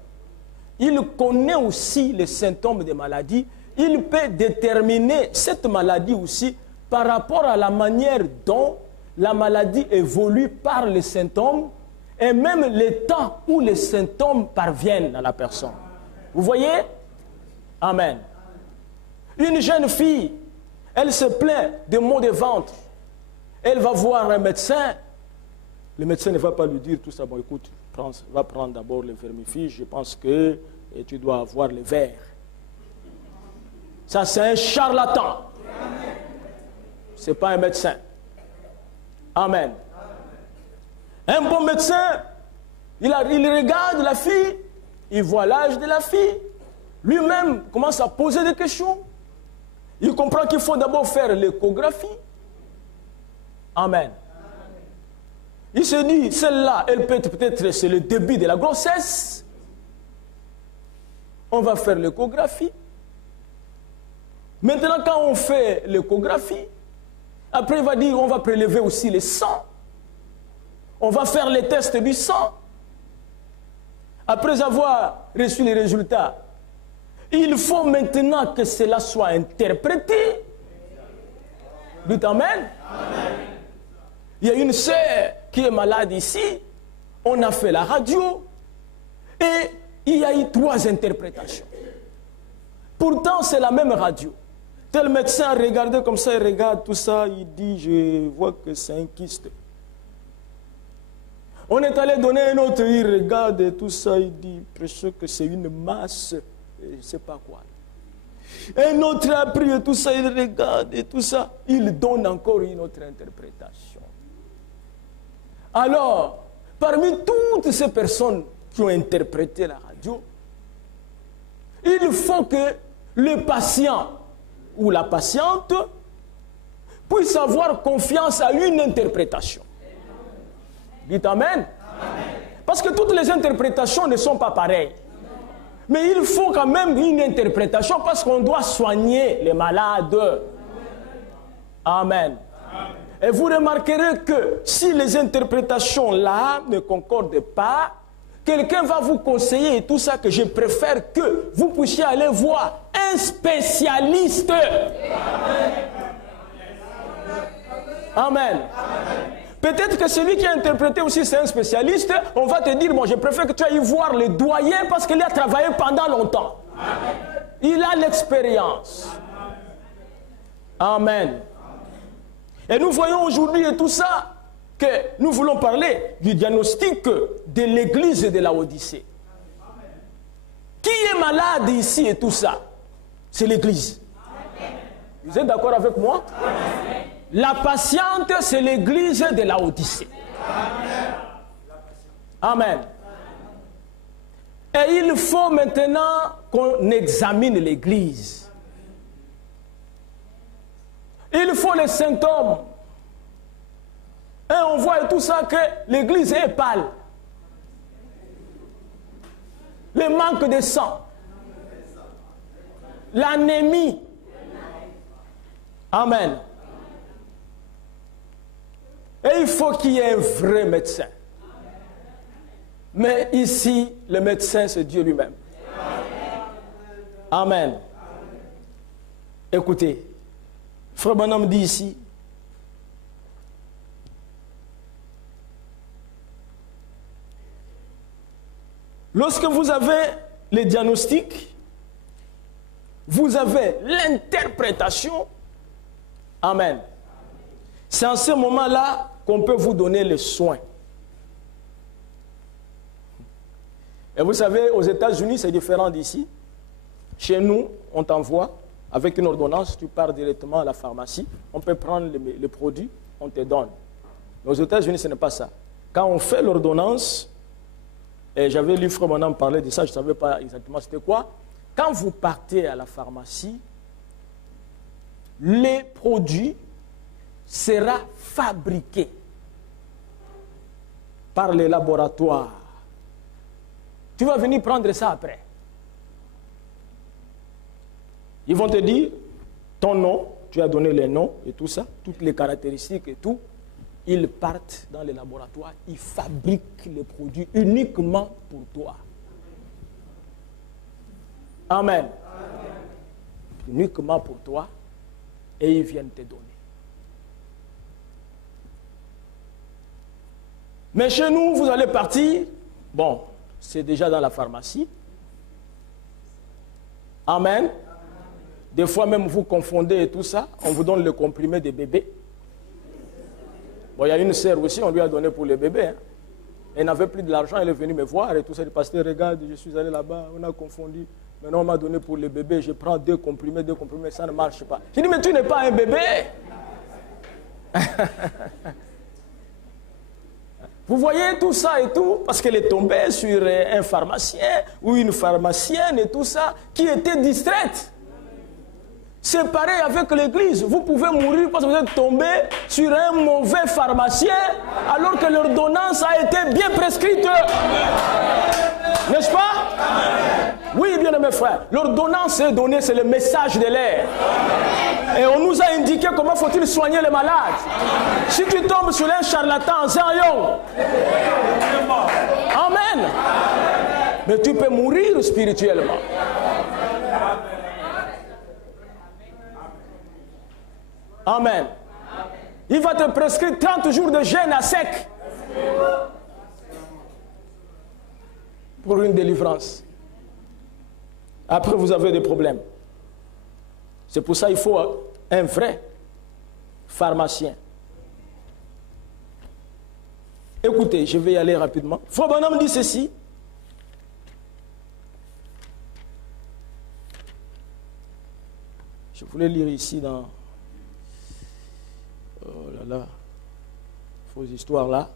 il connaît aussi les symptômes des maladies. Il peut déterminer cette maladie aussi par rapport à la manière dont la maladie évolue par les symptômes et même le temps où les symptômes parviennent à la personne. Vous voyez? Amen. Une jeune fille, elle se plaint de maux de ventre. Elle va voir un médecin. Le médecin ne va pas lui dire tout ça. Bon, écoute, va prendre d'abord le vermifuge. Je pense que tu dois avoir le verre. Ça, c'est un charlatan. Ce n'est pas un médecin. Amen. Un bon médecin, il regarde la fille, il voit l'âge de la fille. Lui-même commence à poser des questions. Il comprend qu'il faut d'abord faire l'échographie. Amen. Il se dit, celle-là, elle peut-être c'est le début de la grossesse. On va faire l'échographie. Maintenant, quand on fait l'échographie, après il va dire, on va prélever aussi le sang. On va faire les tests du sang. Après avoir reçu les résultats, il faut maintenant que cela soit interprété. Dites Amen. Amen. Il y a une sœur qui est malade ici. On a fait la radio. Et il y a eu 3 interprétations. Pourtant, c'est la même radio. Tel médecin a regardé comme ça, il regarde tout ça, il dit, je vois que c'est un kyste. On est allé donner un autre, il regarde tout ça, il dit, presque que c'est une masse, je ne sais pas quoi. Un autre a pris tout ça, il regarde et tout ça, il donne encore une autre interprétation. Alors, parmi toutes ces personnes qui ont interprété la radio, il faut que le patient ou la patiente puisse avoir confiance à une interprétation. Dites Amen. Amen. Parce que toutes les interprétations ne sont pas pareilles. Mais il faut quand même une interprétation parce qu'on doit soigner les malades. Amen. Amen. Et vous remarquerez que si les interprétations là ne concordent pas, quelqu'un va vous conseiller et tout ça, que je préfère que vous puissiez aller voir un spécialiste. Amen. Amen. Peut-être que celui qui a interprété aussi, c'est un spécialiste. On va te dire, bon, je préfère que tu ailles voir le doyen parce qu'il a travaillé pendant longtemps. Amen. Il a l'expérience. Amen. Et nous voyons aujourd'hui et tout ça, que nous voulons parler du diagnostic de l'église de Laodicée. Qui est malade ici et tout ça? C'est l'église. Vous êtes d'accord avec moi? La patiente, c'est l'église de Laodicée. Amen. Et il faut maintenant qu'on examine l'église. Il faut les symptômes. Et on voit tout ça que l'église est pâle. Le manque de sang. L'anémie. Amen. Et il faut qu'il y ait un vrai médecin. Mais ici, le médecin, c'est Dieu lui-même. Amen. Écoutez, Frère Branham dit ici, lorsque vous avez les diagnostics, vous avez l'interprétation. Amen. C'est en ce moment-là qu'on peut vous donner les soins. Et vous savez, aux États-Unis, c'est différent d'ici. Chez nous, on t'envoie avec une ordonnance, tu pars directement à la pharmacie, on peut prendre le produit, on te donne. Mais aux États-Unis, ce n'est pas ça. Quand on fait l'ordonnance, et j'avais lu Frère Branham parler de ça, je ne savais pas exactement c'était quoi. Quand vous partez à la pharmacie, les produits seront fabriqués par les laboratoires. Tu vas venir prendre ça après. Ils vont te dire ton nom, tu as donné les noms et tout ça, toutes les caractéristiques et tout. Ils partent dans les laboratoires, ils fabriquent les produits uniquement pour toi. Amen. Uniquement pour toi, et ils viennent te donner. Mais chez nous, vous allez partir, bon, c'est déjà dans la pharmacie. Amen. Des fois même vous confondez et tout ça, on vous donne le comprimé des bébés. Bon, il y a une sœur aussi, on lui a donné pour les bébés. Hein. Elle n'avait plus de l'argent, elle est venue me voir et tout ça. Le pasteur, regarde, je suis allé là-bas, on a confondu. Maintenant, on m'a donné pour les bébés, je prends deux comprimés, ça ne marche pas. Je dis, mais tu n'es pas un bébé. Vous voyez tout ça et tout, parce qu'elle est tombée sur un pharmacien ou une pharmacienne et tout ça, qui était distraite. C'est pareil avec l'église. Vous pouvez mourir parce que vous êtes tombé sur un mauvais pharmacien alors que l'ordonnance a été bien prescrite. N'est-ce pas? Oui, bien mes frères. L'ordonnance est donnée, c'est le message de l'air. Et on nous a indiqué comment faut-il soigner les malades. Si tu tombes sur un charlatan, Zion. Amen. Mais tu peux mourir spirituellement. Amen. Il va te prescrire 30 jours de jeûne à sec pour une délivrance. Après, vous avez des problèmes. C'est pour ça qu'il faut un vrai pharmacien. Écoutez, je vais y aller rapidement. Frère Branham dit ceci. Je voulais lire ici dans... Oh là là, fausses histoires là.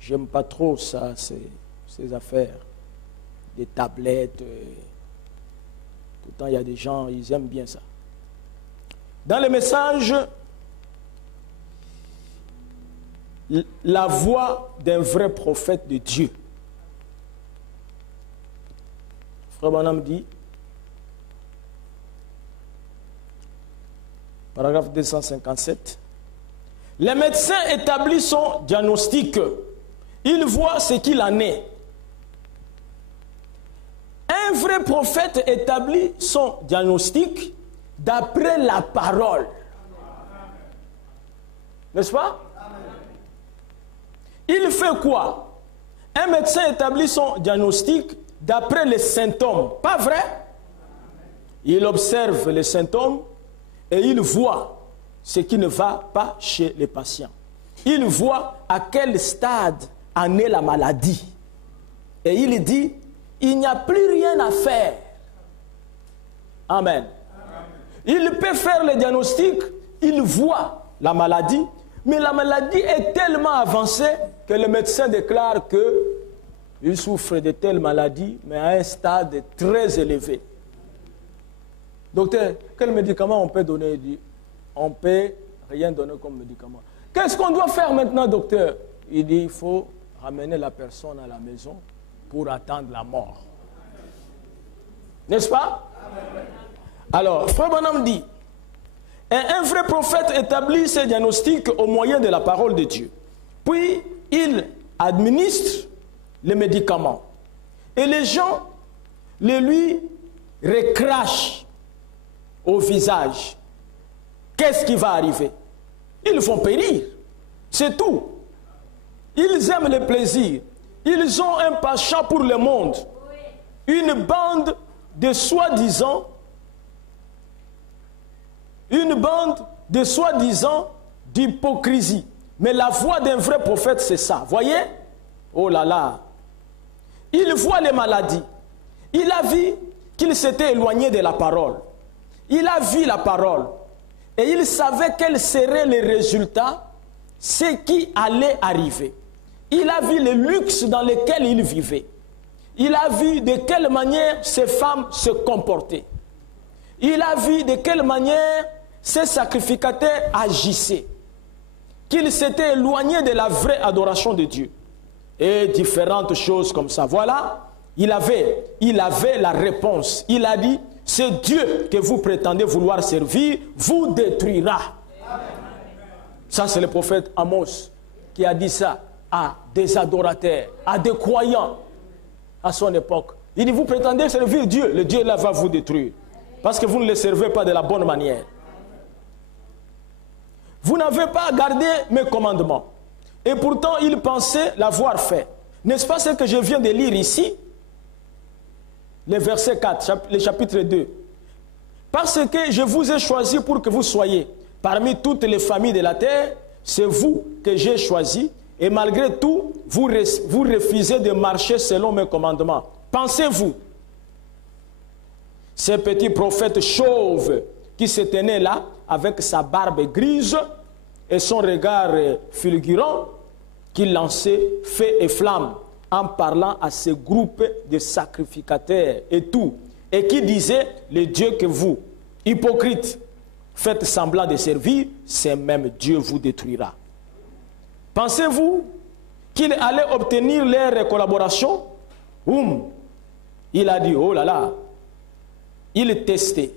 J'aime pas trop ça, ces affaires. Des tablettes. Pourtant, il y a des gens, ils aiment bien ça. Dans les messages, la voix d'un vrai prophète de Dieu. Frère Branham dit, paragraphe 257. Les médecins établissent son diagnostic. Ils voient ce qu'il en est. Un vrai prophète établit son diagnostic d'après la parole. N'est-ce pas? Il fait quoi? Un médecin établit son diagnostic d'après les symptômes. Pas vrai? Il observe les symptômes et il voit ce qui ne va pas chez les patients. Il voit à quel stade en est la maladie. Et il dit, il n'y a plus rien à faire. Amen. Il peut faire le diagnostic, il voit la maladie, mais la maladie est tellement avancée que le médecin déclare qu'il souffre de telle maladie, mais à un stade très élevé. Docteur, quel médicament on peut donner? Il dit, on ne peut rien donner comme médicament. Qu'est-ce qu'on doit faire maintenant, docteur? Il dit, il faut ramener la personne à la maison pour attendre la mort. N'est-ce pas? Alors, Frère Branham dit, un vrai prophète établit ses diagnostics au moyen de la parole de Dieu. Puis, il administre les médicaments. Et les gens les lui recrachent au visage. Qu'est-ce qui va arriver? Ils vont périr. C'est tout. Ils aiment le plaisir. Ils ont un penchant pour le monde. Une bande de soi-disant d'hypocrisie. Mais la voix d'un vrai prophète, c'est ça. Voyez? Oh là là. Il voit les maladies. Il a vu qu'il s'était éloigné de la parole. Il a vu la parole. Et il savait quels seraient les résultats, ce qui allait arriver. Il a vu le luxe dans lequel il vivait. Il a vu de quelle manière ces femmes se comportaient. Il a vu de quelle manière ces sacrificateurs agissaient. Qu'ils s'étaient éloignés de la vraie adoration de Dieu. Et différentes choses comme ça. Voilà, il avait la réponse. Il a dit, c'est Dieu que vous prétendez vouloir servir, vous détruira. Ça, c'est le prophète Amos qui a dit ça à des adorateurs, à des croyants à son époque. Il dit, vous prétendez servir Dieu, le Dieu là va vous détruire. Parce que vous ne le servez pas de la bonne manière. Vous n'avez pas gardé mes commandements. Et pourtant, il pensait l'avoir fait. N'est-ce pas ce que je viens de lire ici? Le verset 4, le chapitre 2. Parce que je vous ai choisi pour que vous soyez parmi toutes les familles de la terre, c'est vous que j'ai choisi, et malgré tout, vous refusez de marcher selon mes commandements. Pensez-vous, ce petit prophète chauve qui se tenait là, avec sa barbe grise et son regard fulgurant, qui lançait feu et flamme, en parlant à ce groupe de sacrificateurs et tout, et qui disait, le Dieu que vous, hypocrites, faites semblant de servir, c'est même Dieu vous détruira. Pensez-vous qu'il allait obtenir leur collaboration? Il a dit, oh là là, il testait.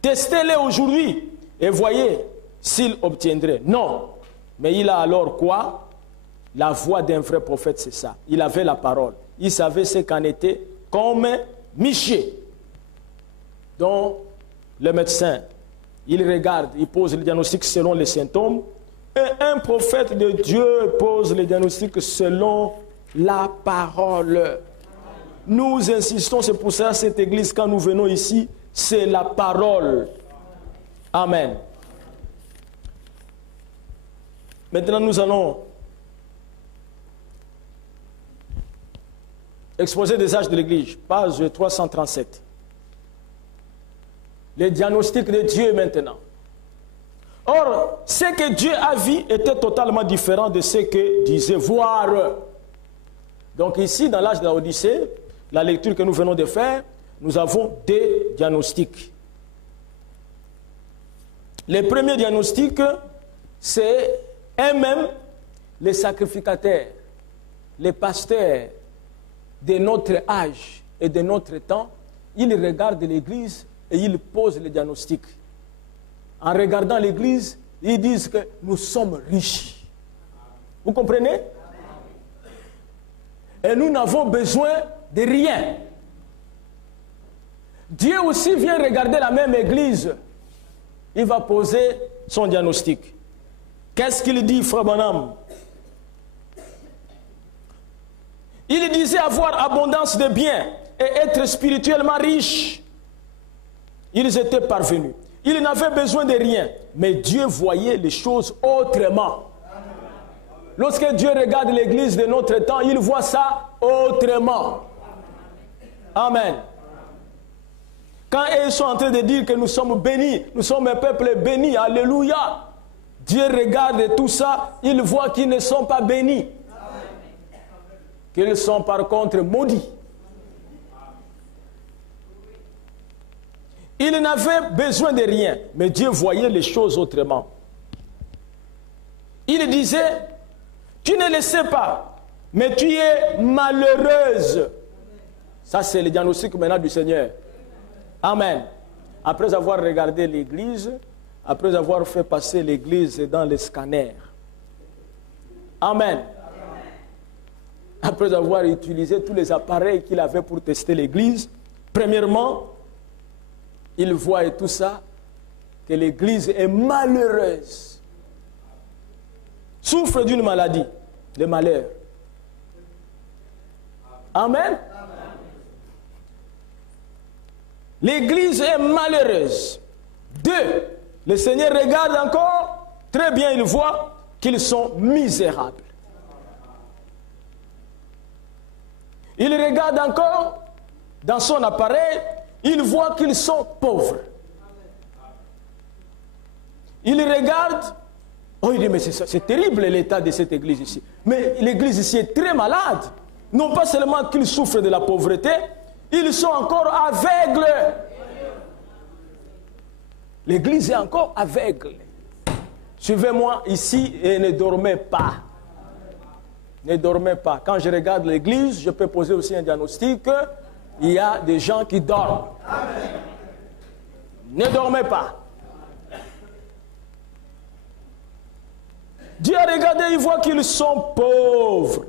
Testez-les aujourd'hui et voyez s'il obtiendrait. Non, mais il a alors quoi? La voix d'un vrai prophète, c'est ça. Il avait la parole. Il savait ce qu'en était comme Michée. Donc, le médecin, il regarde, il pose le diagnostic selon les symptômes. Et un prophète de Dieu pose le diagnostic selon la parole. Nous insistons, c'est pour ça cette église, quand nous venons ici, c'est la parole. Amen. Maintenant, nous allons exposer des âges de l'église, page 337. Le diagnostic de Dieu maintenant. Or, ce que Dieu a vu était totalement différent de ce que disait voir. Donc ici, dans l'âge de la Odyssée, la lecture que nous venons de faire, nous avons deux diagnostics. Le premier diagnostic, c'est eux-mêmes les sacrificateurs, les pasteurs de notre âge et de notre temps. Ils regardent l'église et ils posent le diagnostic. En regardant l'église, ils disent que nous sommes riches. Vous comprenez? Et nous n'avons besoin de rien. Dieu aussi vient regarder la même église. Il va poser son diagnostic. Qu'est-ce qu'il dit, frère Branham? Il disait avoir abondance de biens et être spirituellement riche. Ils étaient parvenus. Ils n'avaient besoin de rien. Mais Dieu voyait les choses autrement. Lorsque Dieu regarde l'église de notre temps, il voit ça autrement. Amen. Quand ils sont en train de dire que nous sommes bénis, nous sommes un peuple béni, alléluia. Dieu regarde tout ça, il voit qu'ils ne sont pas bénis. Qu'ils sont par contre maudits. Ils n'avaient besoin de rien, mais Dieu voyait les choses autrement. Il disait, tu ne le sais pas, mais tu es malheureuse. Ça, c'est le diagnostic maintenant du Seigneur. Amen. Après avoir regardé l'église, après avoir fait passer l'église dans les scanners. Amen. Après avoir utilisé tous les appareils qu'il avait pour tester l'église, premièrement, il voit et tout ça, que l'église est malheureuse. Souffre d'une maladie, de malheur. Amen. L'église est malheureuse. Deux, le Seigneur regarde encore, très bien il voit qu'ils sont misérables. Il regarde encore dans son appareil, il voit qu'ils sont pauvres. Il regarde, oh, il dit, mais c'est terrible l'état de cette église ici. Mais l'église ici est très malade. Non pas seulement qu'ils souffrent de la pauvreté, ils sont encore aveugles. L'église est encore aveugle. Suivez-moi ici et ne dormez pas. Ne dormez pas. Quand je regarde l'église, je peux poser aussi un diagnostic. Il y a des gens qui dorment. Ne dormez pas. Dieu a regardé, il voit qu'ils sont pauvres.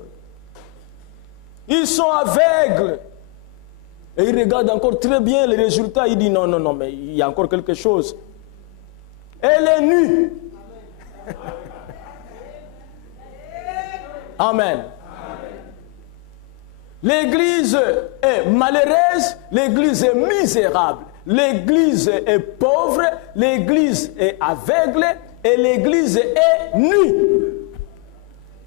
Ils sont aveugles. Et il regarde encore très bien les résultats. Il dit non, non, non, mais il y a encore quelque chose. Elle est nue. Amen. L'église est malheureuse, l'église est misérable, l'église est pauvre, l'église est aveugle et l'église est nue.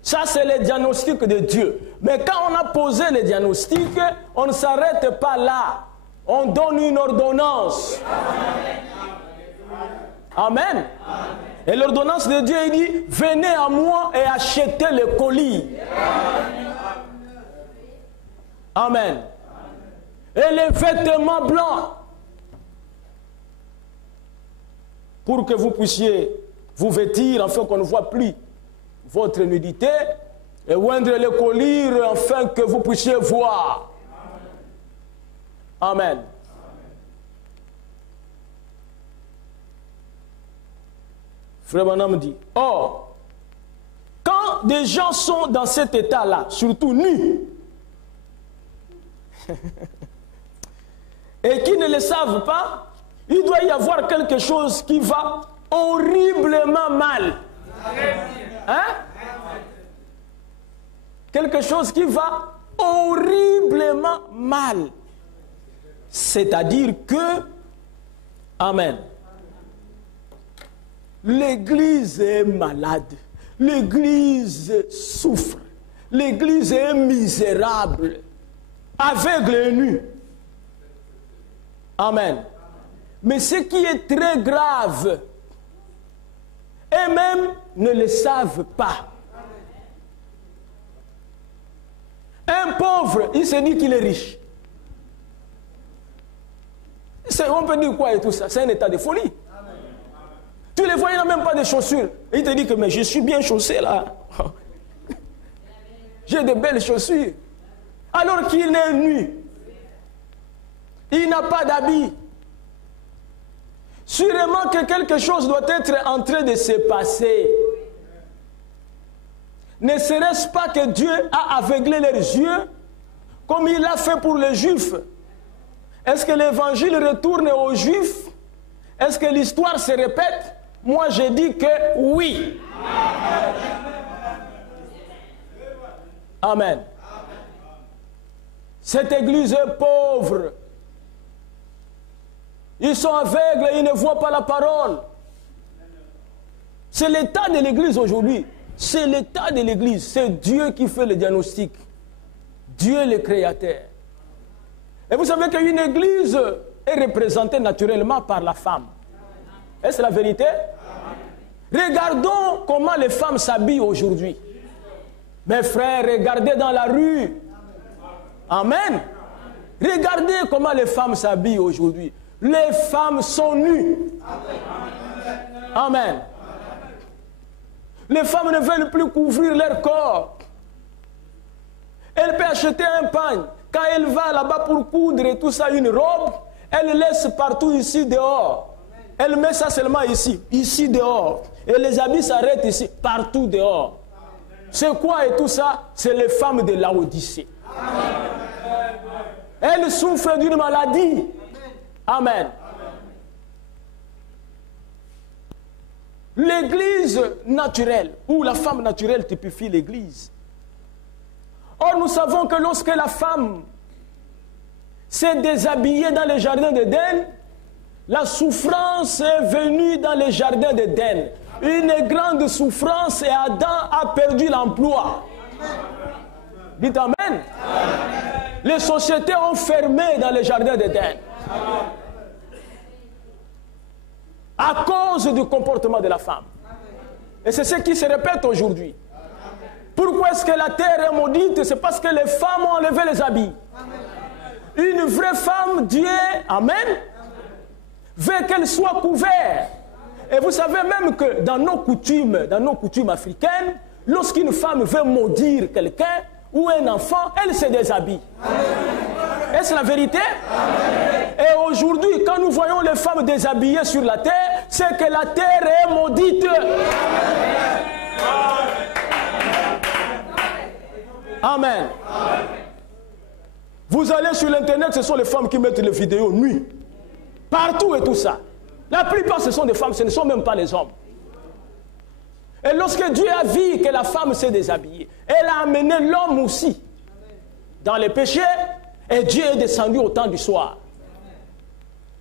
Ça, c'est le diagnostic de Dieu. Mais quand on a posé le diagnostic, on ne s'arrête pas là. On donne une ordonnance. Amen. Et l'ordonnance de Dieu, il dit, venez à moi et achetez le colis. Amen. Et les vêtements blancs. Pour que vous puissiez vous vêtir, afin qu'on ne voit plus votre nudité, et oindre le colis, afin que vous puissiez voir. Amen. Frère Branham dit, or, quand des gens sont dans cet état-là, surtout nus, et qui ne le savent pas, il doit y avoir quelque chose qui va horriblement mal. Hein? Quelque chose qui va horriblement mal. C'est-à-dire que, amen, l'église est malade, l'église souffre, l'église est misérable, aveugle et nu. Amen. Mais ce qui est très grave, eux-mêmes ne le savent pas. Un pauvre, il se dit qu'il est riche. On peut dire quoi et tout ça? C'est un état de folie. Tu les vois, il n'a même pas de chaussures. Et il te dit que mais je suis bien chaussé là. J'ai de belles chaussures. Alors qu'il est nu. Il n'a pas d'habit. Sûrement que quelque chose doit être en train de se passer. Ne serait-ce pas que Dieu a aveuglé leurs yeux comme il l'a fait pour les Juifs? Est-ce que l'évangile retourne aux Juifs? Est-ce que l'histoire se répète? Moi, je dis que oui. Amen. Cette église est pauvre. Ils sont aveugles et ils ne voient pas la parole. C'est l'état de l'église aujourd'hui. C'est l'état de l'église. C'est Dieu qui fait le diagnostic. Dieu le créateur. Et vous savez qu'une église est représentée naturellement par la femme. Est-ce la vérité? Regardons comment les femmes s'habillent aujourd'hui. Mes frères, regardez dans la rue. Amen. Regardez comment les femmes s'habillent aujourd'hui. Les femmes sont nues. Amen. Les femmes ne veulent plus couvrir leur corps. Elle peut acheter un pagne. Quand elle va là-bas pour coudre et tout ça, une robe, elle laisse partout ici dehors. Elle met ça seulement ici, ici dehors. Et les habits s'arrêtent ici, partout dehors. C'est quoi et tout ça? C'est les femmes de Laodicée. Elles souffrent d'une maladie. Amen. L'église naturelle, ou la femme naturelle typifie l'église. Or, nous savons que lorsque la femme s'est déshabillée dans les jardins d'Éden, la souffrance est venue dans les jardins d'Éden. Une grande souffrance et Adam a perdu l'emploi. Dites Amen. Amen. Les sociétés ont fermé dans les jardins d'Éden. à cause du comportement de la femme. Et c'est ce qui se répète aujourd'hui. Pourquoi est-ce que la terre est maudite? C'est parce que les femmes ont enlevé les habits. Une vraie femme, Dieu, amen, veut qu'elle soit couverte. Et vous savez même que dans nos coutumes africaines, lorsqu'une femme veut maudire quelqu'un ou un enfant, elle se déshabille. Est-ce la vérité? Et aujourd'hui, quand nous voyons les femmes déshabillées sur la terre, c'est que la terre est maudite. Amen. Vous allez sur l'internet, ce sont les femmes qui mettent les vidéos nues. Partout et tout ça. La plupart, ce sont des femmes, ce ne sont même pas les hommes. Et lorsque Dieu a vu que la femme s'est déshabillée, elle a amené l'homme aussi dans les péchés, et Dieu est descendu au temps du soir.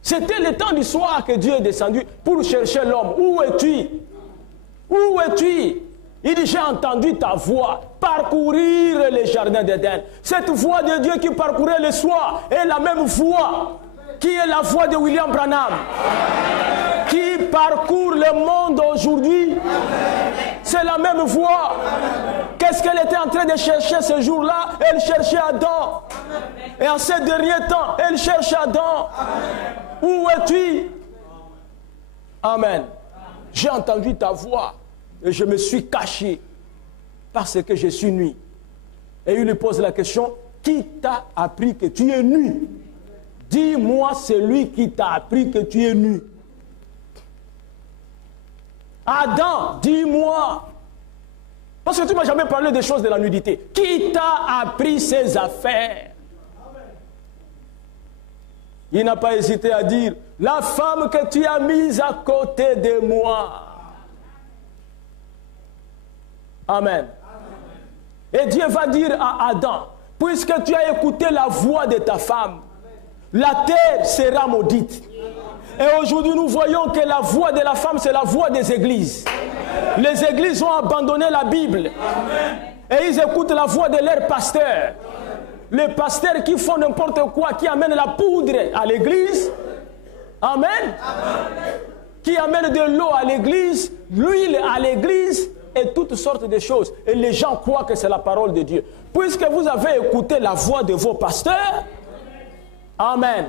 C'était le temps du soir que Dieu est descendu pour chercher l'homme. Où es-tu? Où es-tu? Il dit, j'ai entendu ta voix parcourir les jardins d'Éden. Cette voix de Dieu qui parcourait le soir est la même voix qui est la voix de William Branham, qui parcourt le monde aujourd'hui. C'est la même voix. Qu'est-ce qu'elle était en train de chercher ce jour-là? Elle cherchait Adam. Et en ces derniers temps, elle cherche Adam. Où es-tu? Amen. J'ai entendu ta voix et je me suis caché parce que je suis nu. Et il lui pose la question, qui t'a appris que tu es nu? Dis-moi celui qui t'a appris que tu es nu. Adam, dis-moi. Parce que tu ne m'as jamais parlé des choses de la nudité. Qui t'a appris ces affaires? Il n'a pas hésité à dire, la femme que tu as mise à côté de moi. Amen. Et Dieu va dire à Adam, puisque tu as écouté la voix de ta femme, la terre sera maudite. Et aujourd'hui, nous voyons que la voix de la femme, c'est la voix des églises. Les églises ont abandonné la Bible. Et ils écoutent la voix de leurs pasteurs. Les pasteurs qui font n'importe quoi, qui amènent la poudre à l'église. Amen. Qui amènent de l'eau à l'église, l'huile à l'église et toutes sortes de choses. Et les gens croient que c'est la parole de Dieu. Puisque vous avez écouté la voix de vos pasteurs, amen,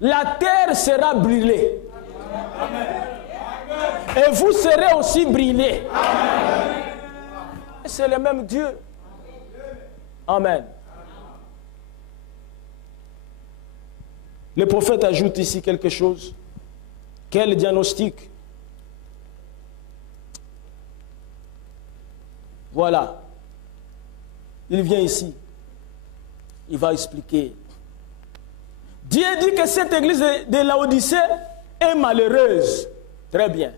la terre sera brûlée. Et vous serez aussi brûlés. C'est le même Dieu. Amen. Le prophète ajoute ici quelque chose. Quel diagnostic? Voilà. Il vient ici. Il va expliquer. Dieu dit que cette église de Laodicée est malheureuse. Très bien.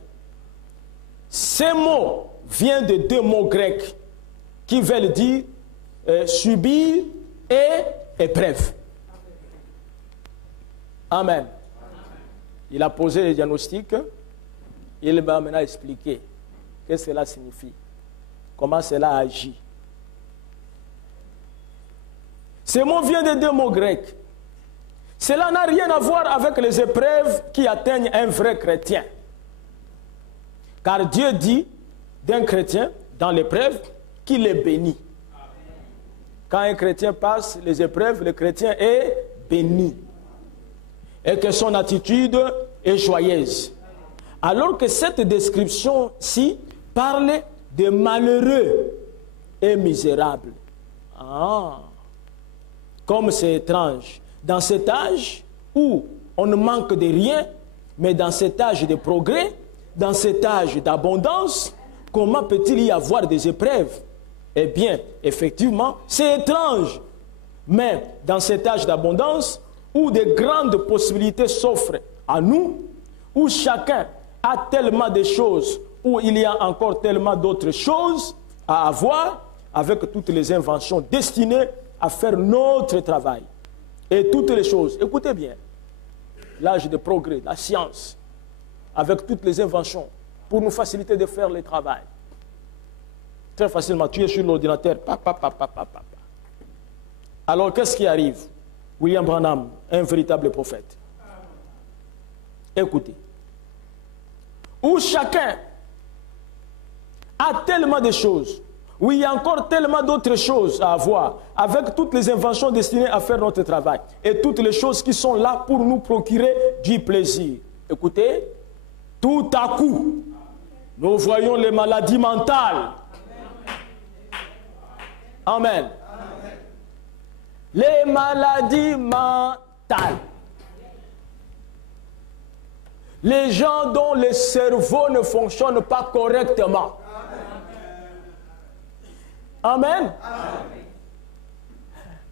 Ces mots viennent de deux mots grecs qui veulent dire subir et épreuve. Amen. Il a posé le diagnostic. Il va maintenant expliquer ce que cela signifie. Comment cela agit. Ces mots viennent de deux mots grecs. Cela n'a rien à voir avec les épreuves qui atteignent un vrai chrétien. Car Dieu dit d'un chrétien, dans l'épreuve, qu'il est béni. Quand un chrétien passe les épreuves, le chrétien est béni. Et que son attitude est joyeuse. Alors que cette description-ci parle de malheureux et misérables. Ah, comme c'est étrange. Dans cet âge où on ne manque de rien, mais dans cet âge de progrès, dans cet âge d'abondance, comment peut-il y avoir des épreuves? Eh bien, effectivement, c'est étrange. Mais dans cet âge d'abondance, où de grandes possibilités s'offrent à nous, où chacun a tellement de choses, où il y a encore tellement d'autres choses à avoir, avec toutes les inventions destinées à faire notre travail. Et toutes les choses, écoutez bien, l'âge de progrès, la science, avec toutes les inventions, pour nous faciliter de faire le travail. Très facilement, tu es sur l'ordinateur, Alors, qu'est-ce qui arrive? William Branham, un véritable prophète. Écoutez, où chacun a tellement de choses, où il y a encore tellement d'autres choses à avoir, avec toutes les inventions destinées à faire notre travail, et toutes les choses qui sont là pour nous procurer du plaisir. Écoutez, tout à coup, nous voyons les maladies mentales. Amen. Les maladies mentales. Les gens dont le cerveau ne fonctionne pas correctement. Amen.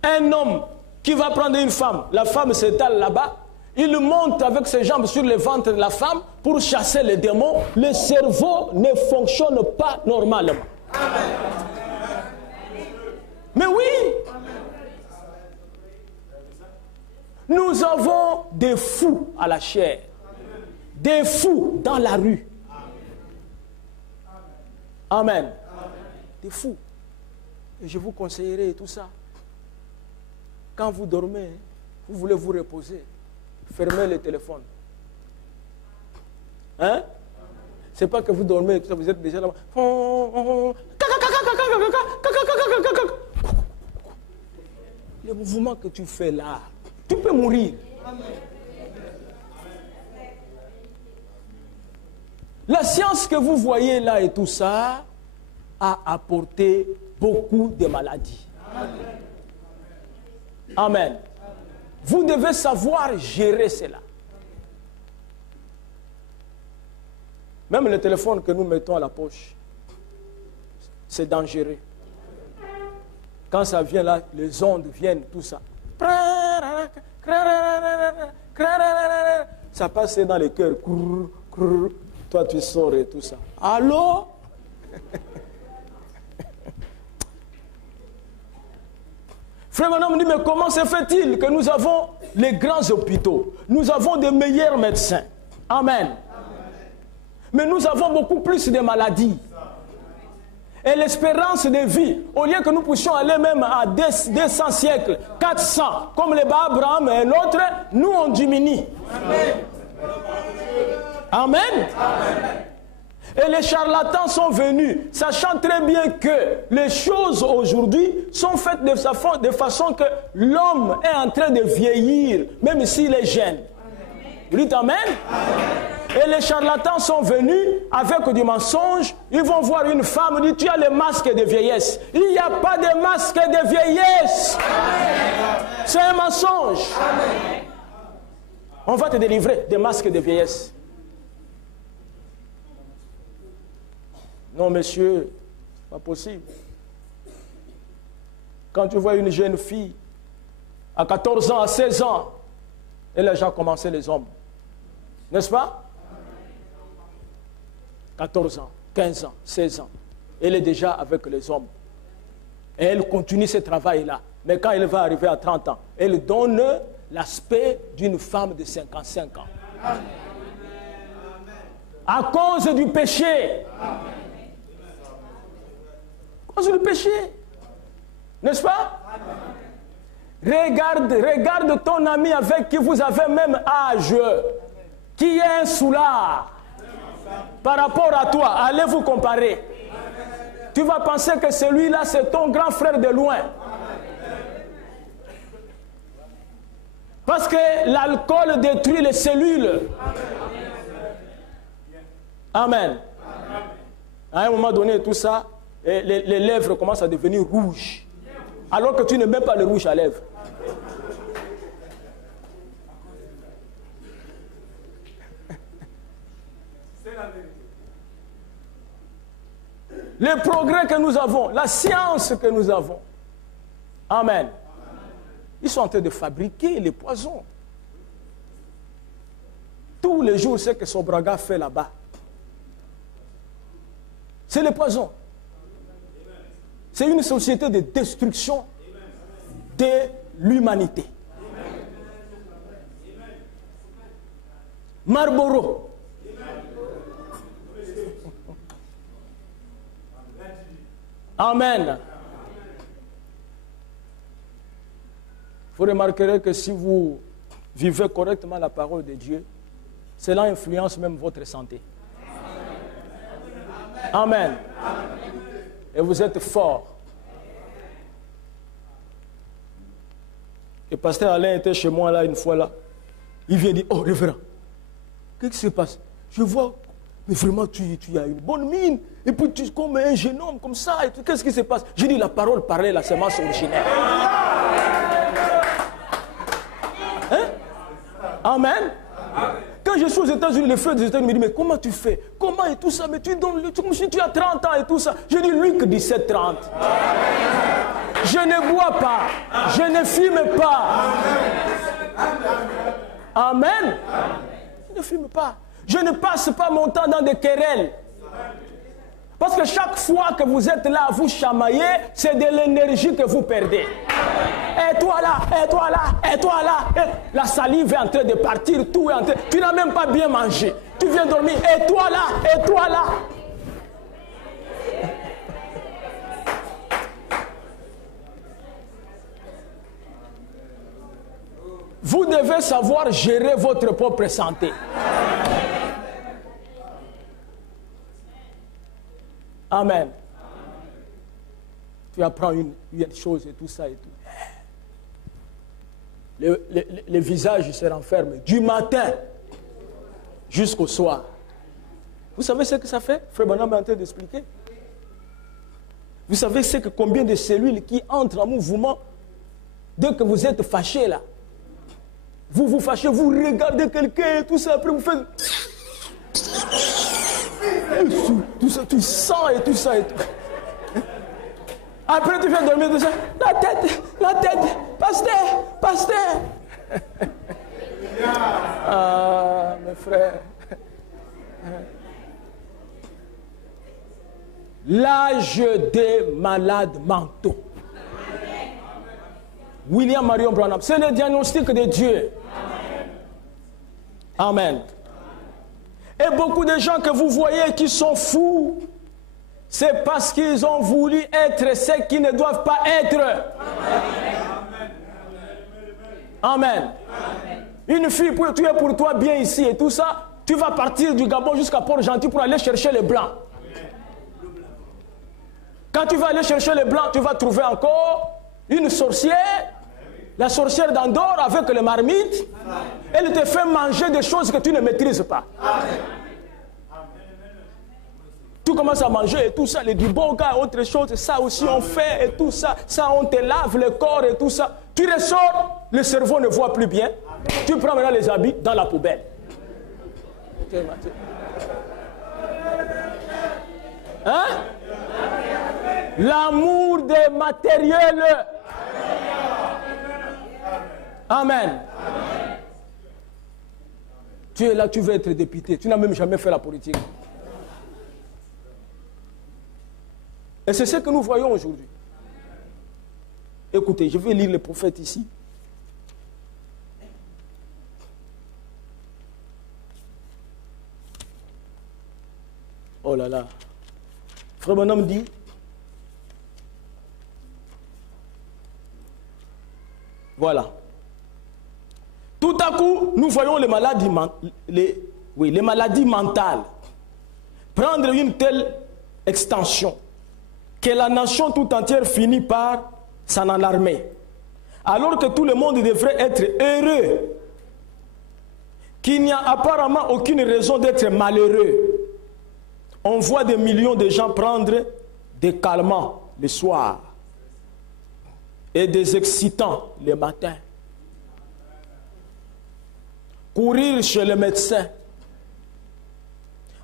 Un homme qui va prendre une femme, la femme s'étale là-bas, il monte avec ses jambes sur le ventre de la femme pour chasser les démons. Le cerveau ne fonctionne pas normalement. Mais oui, nous avons des fous à la chair, des fous dans la rue. Amen. Des fous. Et je vous conseillerais tout ça. Quand vous dormez, vous voulez vous reposer, fermez le téléphone. Hein? C'est pas que vous dormez, vous êtes déjà là. Le mouvement que tu fais là, tu peux mourir. La science que vous voyez là et tout ça a apporté beaucoup de maladies. Amen. Vous devez savoir gérer cela. Même le téléphone que nous mettons à la poche, c'est dangereux. Quand ça vient là, les ondes viennent, tout ça. Ça passe dans les cœurs. Toi, tu sors et tout ça. Allô? Frère Manon me dit, mais comment se fait-il que nous avons les grands hôpitaux? Nous avons des meilleurs médecins. Amen. Mais nous avons beaucoup plus de maladies. Et l'espérance de vie, au lieu que nous puissions aller même à 200 siècles, 400, comme les bas Abraham et l'autre, nous on diminue. Amen. Amen. Et les charlatans sont venus, sachant très bien que les choses aujourd'hui sont faites de façon que l'homme est en train de vieillir, même s'il est jeune. Vous dites Amen. Et les charlatans sont venus avec du mensonge. Ils vont voir une femme, dit tu as le masque de vieillesse. Il n'y a pas de masque de vieillesse. C'est un mensonge. On va te délivrer des masques de vieillesse. Non, monsieur, pas possible. Quand tu vois une jeune fille, à 14 ans, à 16 ans, elle a déjà commencé les hommes. N'est-ce pas? 14 ans, 15 ans, 16 ans. Elle est déjà avec les hommes. Et elle continue ce travail-là. Mais quand elle va arriver à 30 ans, elle donne l'aspect d'une femme de 55 ans. Amen. À cause du péché. Amen. À cause du péché. N'est-ce pas? Amen. Regarde ton ami avec qui vous avez même âge, qui est un soulard. Par rapport à toi, allez vous comparer. Tu vas penser que celui-là, c'est ton grand frère de loin. Parce que l'alcool détruit les cellules. Amen. À un moment donné, tout ça, les lèvres commencent à devenir rouges. Alors que tu ne mets pas le rouge à lèvres. Les progrès que nous avons, la science que nous avons. Amen. Ils sont en train de fabriquer les poisons. Tous les jours, c'est ce que Sobraga fait là-bas. C'est les poisons. C'est une société de destruction de l'humanité. Marlboro. Amen. Vous remarquerez que si vous vivez correctement la parole de Dieu, cela influence même votre santé. Amen. Et vous êtes forts. Et pasteur Alain était chez moi là une fois là. Il vient dire, oh révérend, qu'est-ce qui se passe? Je vois, mais vraiment tu as une bonne mine. Et puis tu es comme un jeune homme comme ça. Qu'est-ce qui se passe? J'ai dit, la parole parlait, la semence originelle. Hein? Amen. Quand je suis aux États-Unis, les frères des États-Unis me disent, mais comment tu fais? Comment et tout ça? Mais tu donnes, comme si tu as 30 ans et tout ça. Je dis, Luc 17, 30. Je ne bois pas. Je ne fume pas. Amen. Je ne fume pas. Je ne passe pas mon temps dans des querelles. Parce que chaque fois que vous êtes là, vous chamaillez, c'est de l'énergie que vous perdez. Et toi là, et toi là, et toi là. Et la salive est en train de partir, tout est en train. Tu n'as même pas bien mangé. Tu viens dormir, et toi là, et toi là. Vous devez savoir gérer votre propre santé. Amen. Tu apprends une chose et tout ça et tout. Le visage se renferme du matin jusqu'au soir. Vous savez ce que ça fait? Frère Branham est en train d'expliquer. Vous savez combien de cellules qui entrent en mouvement dès que vous êtes fâché là. Vous vous fâchez, vous regardez quelqu'un et tout ça, après vous faites... Tout ça, tu sens et tout ça et tout. Après tu viens dormir, tout ça. La tête, pasteur. Ah, mes frères. L'âge des malades mentaux. William Marion Branham, c'est le diagnostic de Dieu. Amen. Et beaucoup de gens que vous voyez qui sont fous, c'est parce qu'ils ont voulu être ce qu'ils ne doivent pas être. Amen. Une fille, tu es pour toi bien ici et tout ça, tu vas partir du Gabon jusqu'à Port-Gentil pour aller chercher les blancs. Quand tu vas aller chercher les blancs, tu vas trouver encore une sorcière, la sorcière d'Andorre avec les marmites. Elle te fait manger des choses que tu ne maîtrises pas. Tu commences à manger et tout ça, les duboga, autre chose, ça aussi on fait et tout ça. Ça on te lave le corps et tout ça. Tu ressors, le cerveau ne voit plus bien. Tu prends maintenant les habits dans la poubelle. Hein? L'amour des matériels. Amen. Tu es là, tu veux être député. Tu n'as même jamais fait la politique. Et c'est ce que nous voyons aujourd'hui. Écoutez, je vais lire le prophète ici. Oh là là. Frère Bonhomme dit, voilà. Tout à coup, nous voyons les maladies mentales prendre une telle extension que la nation tout entière finit par s'en alarmer. Alors que tout le monde devrait être heureux, qu'il n'y a apparemment aucune raison d'être malheureux. On voit des millions de gens prendre des calmants le soir et des excitants le matin. Courir chez le médecin,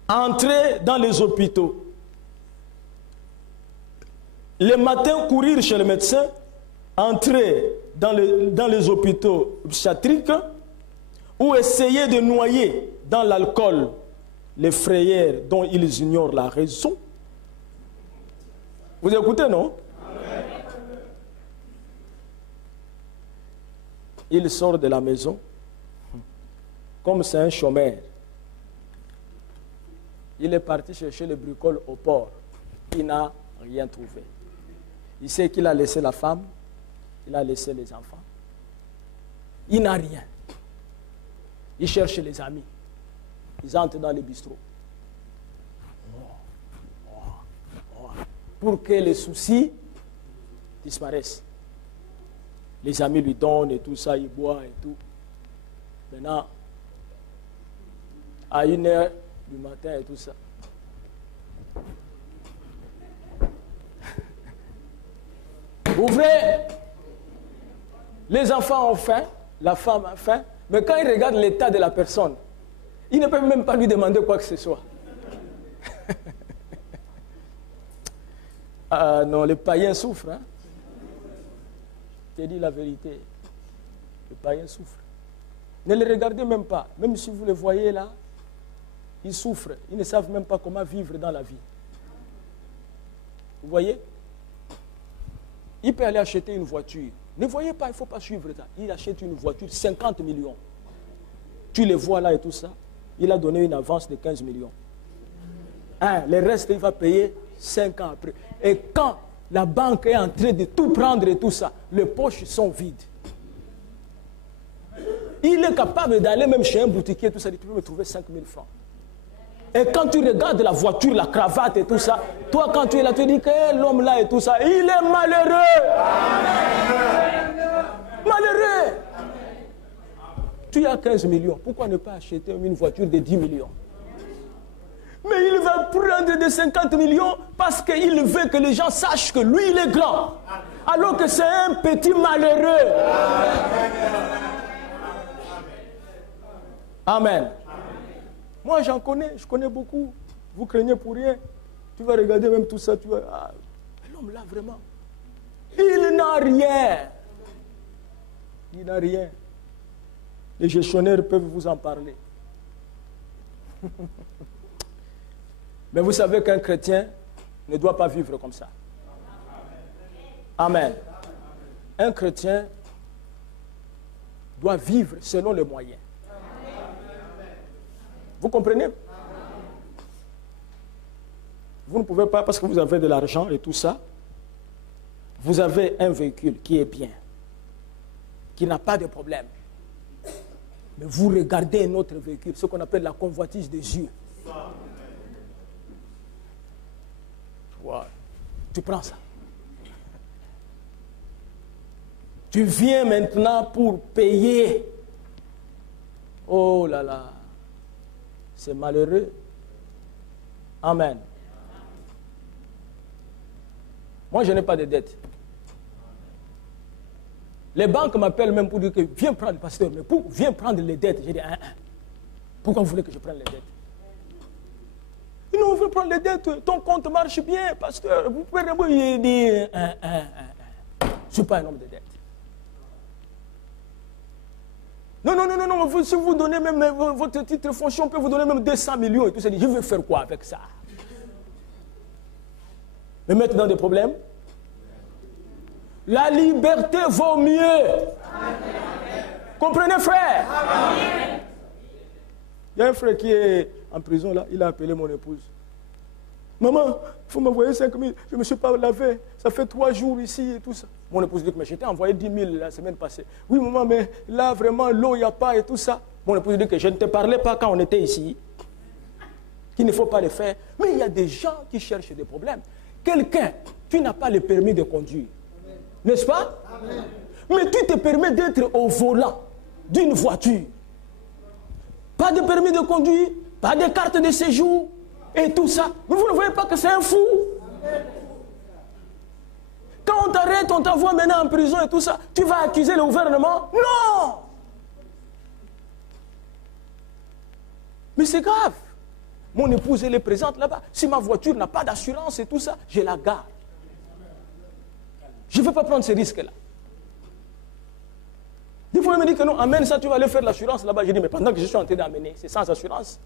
entrer dans les hôpitaux. Le matin, courir chez le médecin, entrer dans les hôpitaux psychiatriques ou essayer de noyer dans l'alcool les frayeurs dont ils ignorent la raison. Vous écoutez, non? Il sort de la maison comme c'est un chômeur. Il est parti chercher le bricole au port. Il n'a rien trouvé. Il sait qu'il a laissé la femme, il a laissé les enfants. Il n'a rien. Il cherche les amis. Ils entrent dans les bistrots. pour que les soucis disparaissent. Les amis lui donnent et tout ça, il boit et tout. Maintenant, à 1h du matin et tout ça. Ouvrez, les enfants ont faim, la femme a faim, mais quand ils regardent l'état de la personne, ils ne peuvent même pas lui demander quoi que ce soit. Ah non, les païens souffrent. Hein? Je te dis la vérité. Les païens souffrent. Ne les regardez même pas. Même si vous les voyez là, ils souffrent. Ils ne savent même pas comment vivre dans la vie. Vous voyez? Il peut aller acheter une voiture. Ne voyez pas, il ne faut pas suivre ça. Il achète une voiture, 50 millions. Tu les vois là et tout ça. Il a donné une avance de 15 millions. Le reste, il va payer 5 ans après. Et quand la banque est en train de tout prendre et tout ça, les poches sont vides. Il est capable d'aller même chez un boutiquier, tout ça, tu peux me trouver 5 000 francs. Et quand tu regardes la voiture, la cravate et tout ça, toi quand tu es là, tu dis que l'homme là et tout ça, il est malheureux. Malheureux. Tu as 15 millions, pourquoi ne pas acheter une voiture de 10 millions? Mais il va prendre des 50 millions parce qu'il veut que les gens sachent que lui, il est grand. Alors que c'est un petit malheureux. Amen. Moi, j'en connais, je connais beaucoup. Vous craignez pour rien. Tu vas regarder même tout ça, tu vas... Ah, l'homme là, vraiment, il n'a rien. Il n'a rien. Les gestionnaires peuvent vous en parler. Mais vous savez qu'un chrétien ne doit pas vivre comme ça. Amen. Un chrétien doit vivre selon les moyens. Vous comprenez? Vous ne pouvez pas, parce que vous avez de l'argent et tout ça, vous avez un véhicule qui est bien, qui n'a pas de problème. Mais vous regardez un autre véhicule, ce qu'on appelle la convoitise des yeux. Voilà. Tu prends ça. Tu viens maintenant pour payer. Oh là là. C'est malheureux. Amen. Moi, je n'ai pas de dette. Les banques m'appellent même pour dire que viens prendre, pasteur, mais viens prendre les dettes. J'ai dit, pourquoi vous voulez que je prenne les dettes? Non, on veut prendre les dettes, ton compte marche bien, pasteur. Vous pouvez me dire, je ne suis pas un homme de dette. Non, si vous donnez même votre titre foncier, on peut vous donner même 200 millions et tout ça. Je veux faire quoi avec ça? Me mettre dans des problèmes? La liberté vaut mieux. Amen. Comprenez, frère? Amen. Il y a un frère qui est en prison là, il a appelé mon épouse. Maman, il faut m'envoyer 5 000, je ne me suis pas lavé, ça fait 3 jours ici et tout ça. Mon épouse dit que je t'ai envoyé 10 000 la semaine passée. Oui maman, mais là vraiment l'eau, il n'y a pas et tout ça. Mon épouse dit que je ne te parlais pas quand on était ici, qu'il ne faut pas le faire. Mais il y a des gens qui cherchent des problèmes. Quelqu'un, tu n'as pas le permis de conduire, n'est-ce pas? Amen. Mais tu te permets d'être au volant d'une voiture. Pas de permis de conduire, pas de carte de séjour et tout ça. Mais vous ne voyez pas que c'est un fou? Quand on t'arrête, on t'envoie maintenant en prison et tout ça, tu vas accuser le gouvernement? Non! Mais c'est grave. Mon épouse, elle est présente là-bas. Si ma voiture n'a pas d'assurance et tout ça, je la garde. Je ne veux pas prendre ce risque-là. Des fois, il me dit que non, amène ça, tu vas aller faire l'assurance là-bas. Je dis, mais pendant que je suis en train d'amener, c'est sans assurance.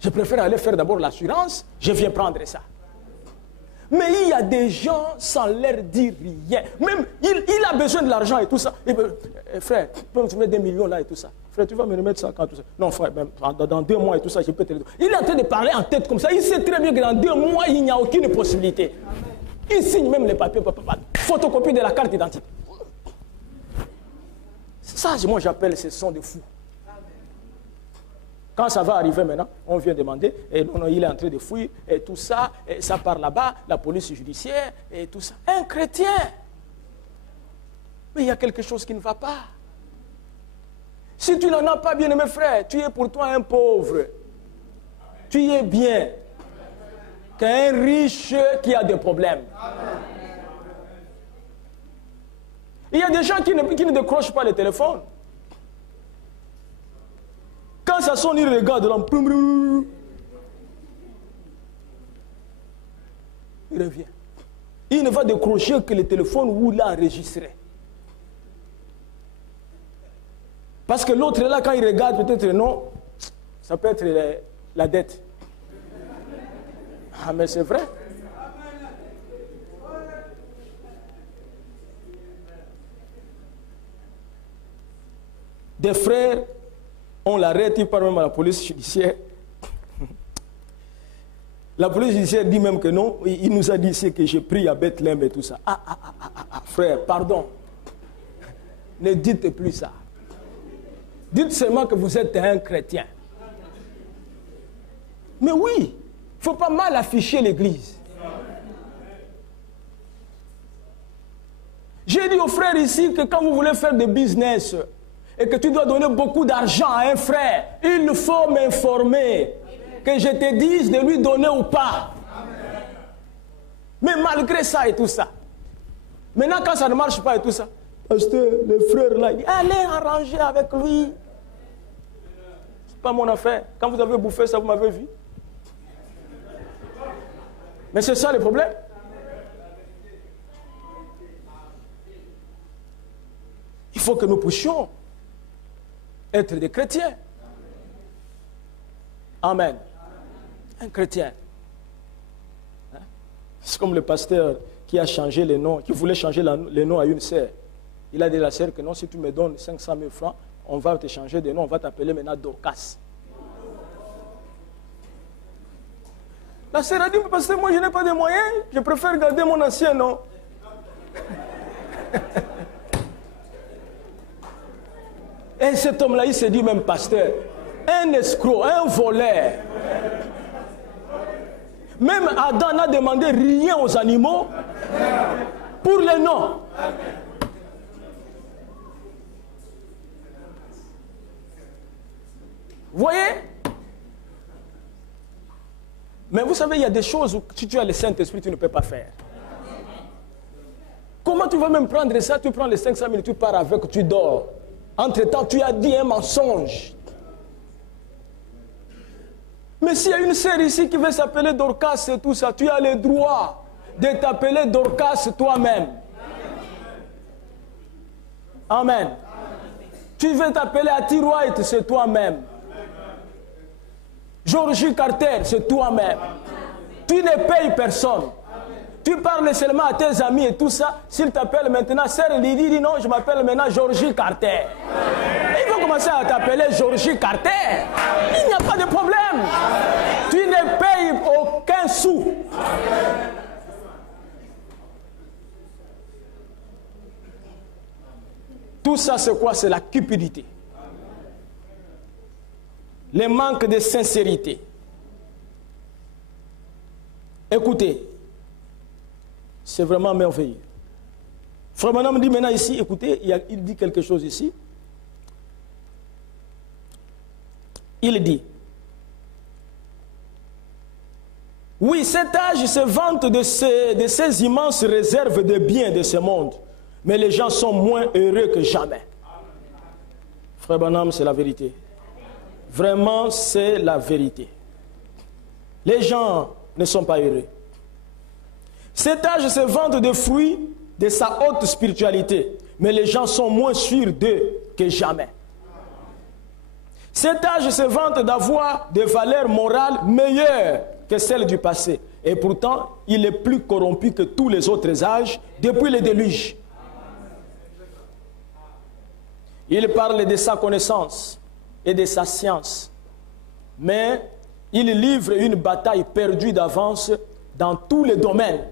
Je préfère aller faire d'abord l'assurance, je viens prendre ça. Mais il y a des gens sans leur dire rien. Même, il a besoin de l'argent et tout ça. Et ben, frère, tu peux me mettre des millions là et tout ça. Frère, tu vas me remettre ça quand tout ça. Non, frère, même, dans 2 mois et tout ça, je peux te le donner. Il est en train de parler en tête comme ça. Il sait très bien que dans 2 mois, il n'y a aucune possibilité. Il signe même les papiers, photocopie de la carte d'identité. Ça, moi, j'appelle ce sont des fous. Quand ça va arriver maintenant, on vient demander, et non, il est en train de fouiller, et tout ça, et ça part là-bas, la police judiciaire, et tout ça. Un chrétien. Mais il y a quelque chose qui ne va pas. Si tu n'en as pas, bien aimé frère, tu es pour toi un pauvre. Tu y es bien. Qu'un riche qui a des problèmes. Il y a des gens qui ne décrochent pas le téléphone. Quand ça sonne, ils regardent là. Il revient. Il ne va décrocher que le téléphone où il a enregistré. Parce que l'autre est là, quand il regarde, peut-être non, ça peut être la dette. Ah, mais c'est vrai. Des frères, on l'arrête, il parle même à la police judiciaire. La police judiciaire dit même que non, il nous a dit c'est que j'ai pris à Bethléem et tout ça. Frère, pardon. Ne dites plus ça. Dites seulement que vous êtes un chrétien. Mais oui, il ne faut pas mal afficher l'église. J'ai dit aux frères ici que quand vous voulez faire des business et que tu dois donner beaucoup d'argent à un frère, il faut m'informer, que je te dise de lui donner ou pas. Mais malgré ça et tout ça, maintenant quand ça ne marche pas et tout ça, pasteur, le frère là, il dit, allez arranger avec lui. C'est pas mon affaire. Quand vous avez bouffé ça, vous m'avez vu. Mais c'est ça le problème. Il faut que nous puissions être des chrétiens. Amen. Un chrétien. Hein? C'est comme le pasteur qui a changé les noms, qui voulait changer les noms à une sœur. Il a dit à la sœur que non, si tu me donnes 500 000 francs, on va te changer de nom, on va t'appeler maintenant Dorcas. La sœur a dit, parce que moi je n'ai pas de moyens, je préfère garder mon ancien nom. Et cet homme-là, il s'est dit même pasteur, un escroc, un voleur. Même Adam n'a demandé rien aux animaux pour les noms. Vous voyez? Mais vous savez, il y a des choses où si tu as le Saint-Esprit, tu ne peux pas faire. Comment tu vas même prendre ça? Tu prends les 500 000, tu pars avec, tu dors. Entre-temps, tu as dit un mensonge. Mais s'il y a une sœur ici qui veut s'appeler Dorcas et tout ça, tu as le droit de t'appeler Dorcas toi-même. Amen. Tu veux t'appeler Hattie White, c'est toi-même. Georgie Carter, c'est toi-même. Tu ne payes personne. Tu parles seulement à tes amis et tout ça. S'il t'appelle maintenant, sœur Lydie dit non, je m'appelle maintenant Georgie Carter. Il faut commencer à t'appeler Georgie Carter. Il n'y a pas de problème. Tu ne payes aucun sou. Tout ça, c'est quoi? C'est la cupidité. Le manque de sincérité. Écoutez, c'est vraiment merveilleux. Frère Branham dit maintenant ici, écoutez, il dit quelque chose ici. Il dit, oui, cet âge se vante de ces immenses réserves de biens de ce monde, mais les gens sont moins heureux que jamais. Frère Branham, c'est la vérité. Vraiment, c'est la vérité. Les gens ne sont pas heureux. Cet âge se vante des fruits de sa haute spiritualité, mais les gens sont moins sûrs d'eux que jamais. Cet âge se vante d'avoir des valeurs morales meilleures que celles du passé, et pourtant, il est plus corrompu que tous les autres âges depuis le déluge. Il parle de sa connaissance et de sa science, mais il livre une bataille perdue d'avance dans tous les domaines,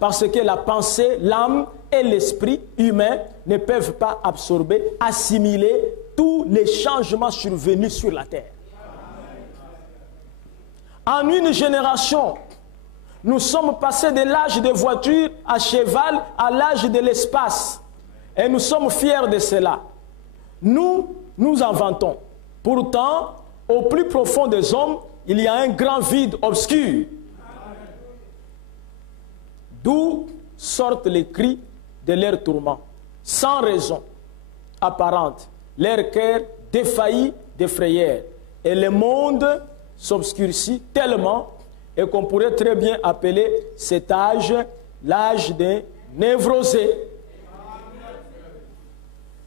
parce que la pensée, l'âme et l'esprit humain ne peuvent pas absorber, assimiler tous les changements survenus sur la terre. En une génération, nous sommes passés de l'âge des voitures à cheval à l'âge de l'espace. Et nous sommes fiers de cela. Nous inventons. Pourtant, au plus profond des hommes, il y a un grand vide obscur. D'où sortent les cris de leur tourment, sans raison apparente, leur cœur défaillit de frayeur. Et le monde s'obscurcit tellement et qu'on pourrait très bien appeler cet âge l'âge des névrosés.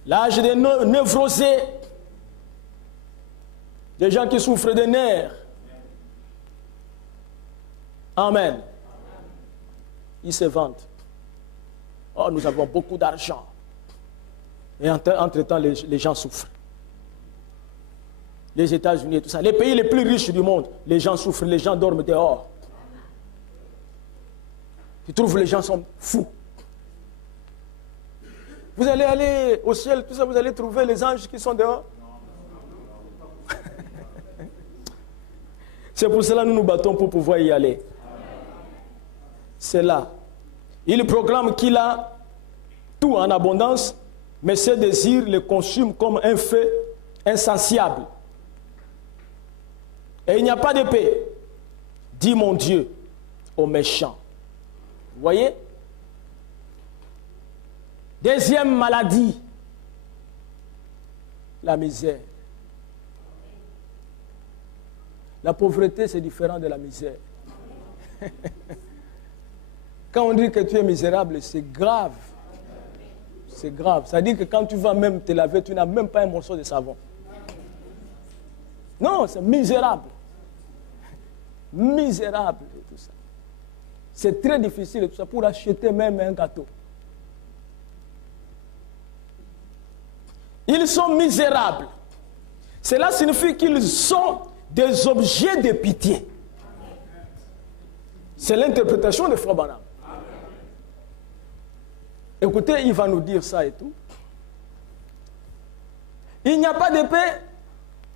L'âge des névrosés. Des gens qui souffrent des nerfs. Amen. Ils se vantent. Oh, nous avons beaucoup d'argent. Et entre-temps, les gens souffrent. Les États-Unis et tout ça. Les pays les plus riches du monde, les gens souffrent, les gens dorment dehors. Tu trouves les gens sont fous. Vous allez aller au ciel, tout ça, vous allez trouver les anges qui sont dehors. C'est pour cela que nous nous battons pour pouvoir y aller. C'est là. Il proclame qu'il a tout en abondance, mais ses désirs le consument comme un feu insatiable. Et il n'y a pas de paix, dit mon Dieu aux méchants. Vous voyez? Deuxième maladie, la misère. La pauvreté, c'est différent de la misère. Quand on dit que tu es misérable, c'est grave. C'est grave. Ça veut dire que quand tu vas même te laver, tu n'as même pas un morceau de savon. Non, c'est misérable. Misérable et tout ça. C'est très difficile et tout ça pour acheter même un gâteau. Ils sont misérables. Cela signifie qu'ils sont des objets de pitié. C'est l'interprétation de Frère Branham. Écoutez, il va nous dire ça et tout. Il n'y a pas de paix,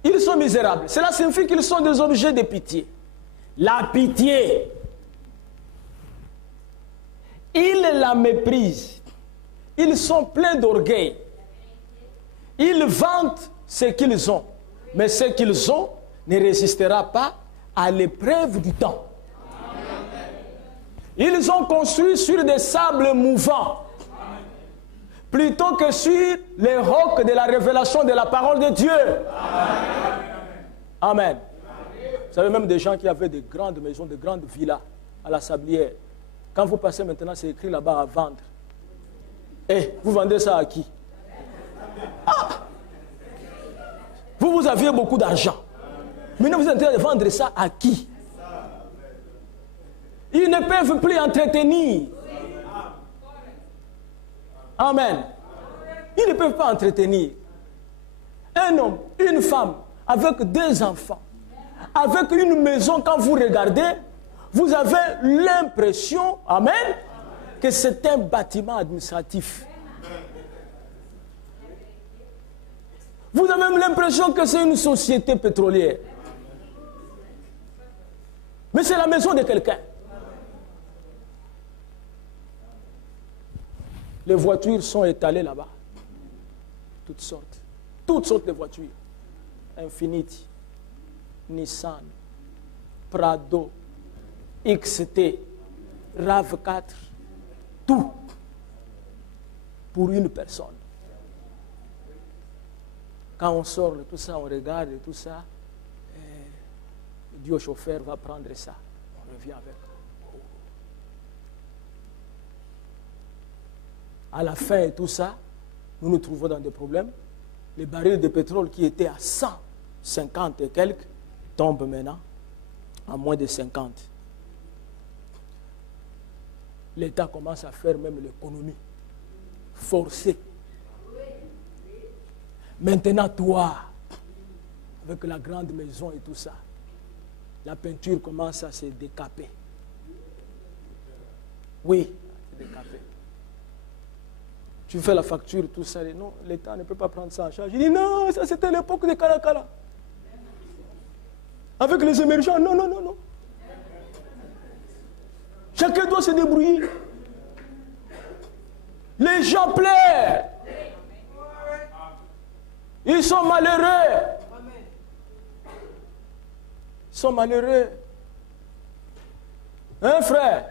ils sont misérables. Cela signifie qu'ils sont des objets de pitié. La pitié, ils la méprisent. Ils sont pleins d'orgueil. Ils vantent ce qu'ils ont. Mais ce qu'ils ont ne résistera pas à l'épreuve du temps. Ils ont construit sur des sables mouvants plutôt que sur les rocs de la révélation de la parole de Dieu. Amen. Vous savez, même des gens qui avaient de grandes maisons, de grandes villas à la Sablière. Quand vous passez maintenant, c'est écrit là-bas à vendre. Et vous vendez ça à qui? Ah! Vous aviez beaucoup d'argent. Maintenant, vous êtes en train de vendre ça à qui? Ils ne peuvent plus entretenir. Amen. Ils ne peuvent pas entretenir. Un homme, une femme, avec 2 enfants, avec une maison, quand vous regardez, vous avez l'impression, amen, que c'est un bâtiment administratif. Vous avez même l'impression que c'est une société pétrolière. Mais c'est la maison de quelqu'un. Les voitures sont étalées là-bas. Toutes sortes de voitures. Infiniti, Nissan, Prado, XT, RAV4, tout pour une personne. Quand on sort de tout ça, on regarde tout ça, on dit au chauffeur, va prendre ça. On revient avec. À la fin de tout ça, nous nous trouvons dans des problèmes. Les barils de pétrole qui étaient à 150 et quelques tombent maintenant à moins de 50. L'État commence à faire même l'économie forcée. Maintenant, toi, avec la grande maison et tout ça, la peinture commence à se décaper. Oui, se décaper. Tu fais la facture, tout ça, et non, l'État ne peut pas prendre ça en charge. Il dit non, ça c'était l'époque de Kalakala. Avec les émergents, non. Chacun doit se débrouiller. Les gens pleurent. Ils sont malheureux. Ils sont malheureux. Hein, frère?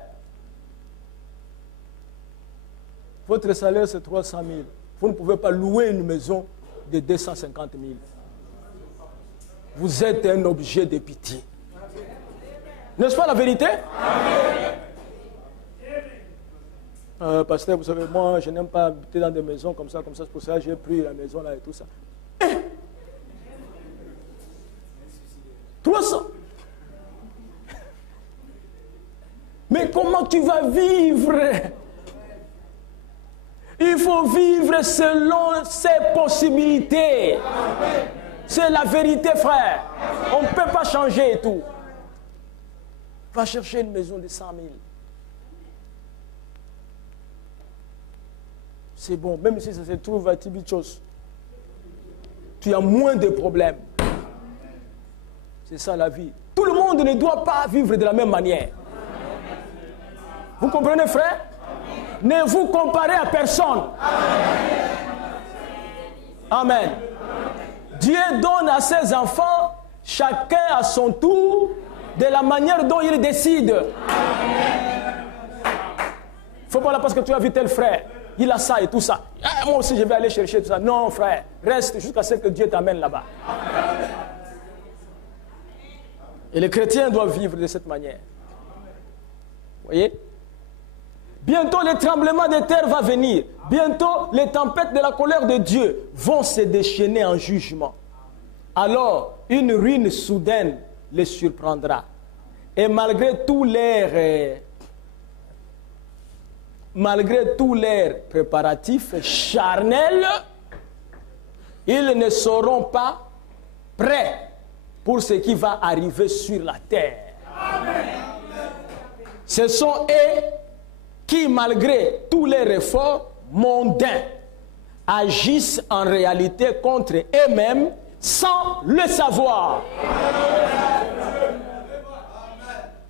Votre salaire, c'est 300 000. Vous ne pouvez pas louer une maison de 250 000. Vous êtes un objet de pitié. N'est-ce pas la vérité? Pasteur, vous savez, moi, je n'aime pas habiter dans des maisons comme ça. C'est pour ça que j'ai pris la maison là et tout ça. 300. Mais comment tu vas vivre? Il faut vivre selon ses possibilités. C'est la vérité, frère. On ne peut pas changer et tout. Va chercher une maison de 100 000. C'est bon, même si ça se trouve à Tibichos. Tu as moins de problèmes. C'est ça la vie. Tout le monde ne doit pas vivre de la même manière. Vous comprenez, frère? Ne vous comparez à personne. Amen. Dieu donne à ses enfants, chacun à son tour, de la manière dont il décide. Il ne faut pas là parce que tu as vu tel frère, il a ça et tout ça. Ah, moi aussi je vais aller chercher tout ça. Non, frère, reste jusqu'à ce que Dieu t'amène là-bas. Et les chrétiens doivent vivre de cette manière. Vous voyez? Bientôt, le tremblement de terre va venir. Bientôt, les tempêtes de la colère de Dieu vont se déchaîner en jugement. Alors, une ruine soudaine les surprendra. Et malgré tous leurs préparatifs charnels, ils ne seront pas prêts pour ce qui va arriver sur la terre. Amen. Ce sont eux qui, malgré tous les efforts mondains, agissent en réalité contre eux-mêmes sans le savoir.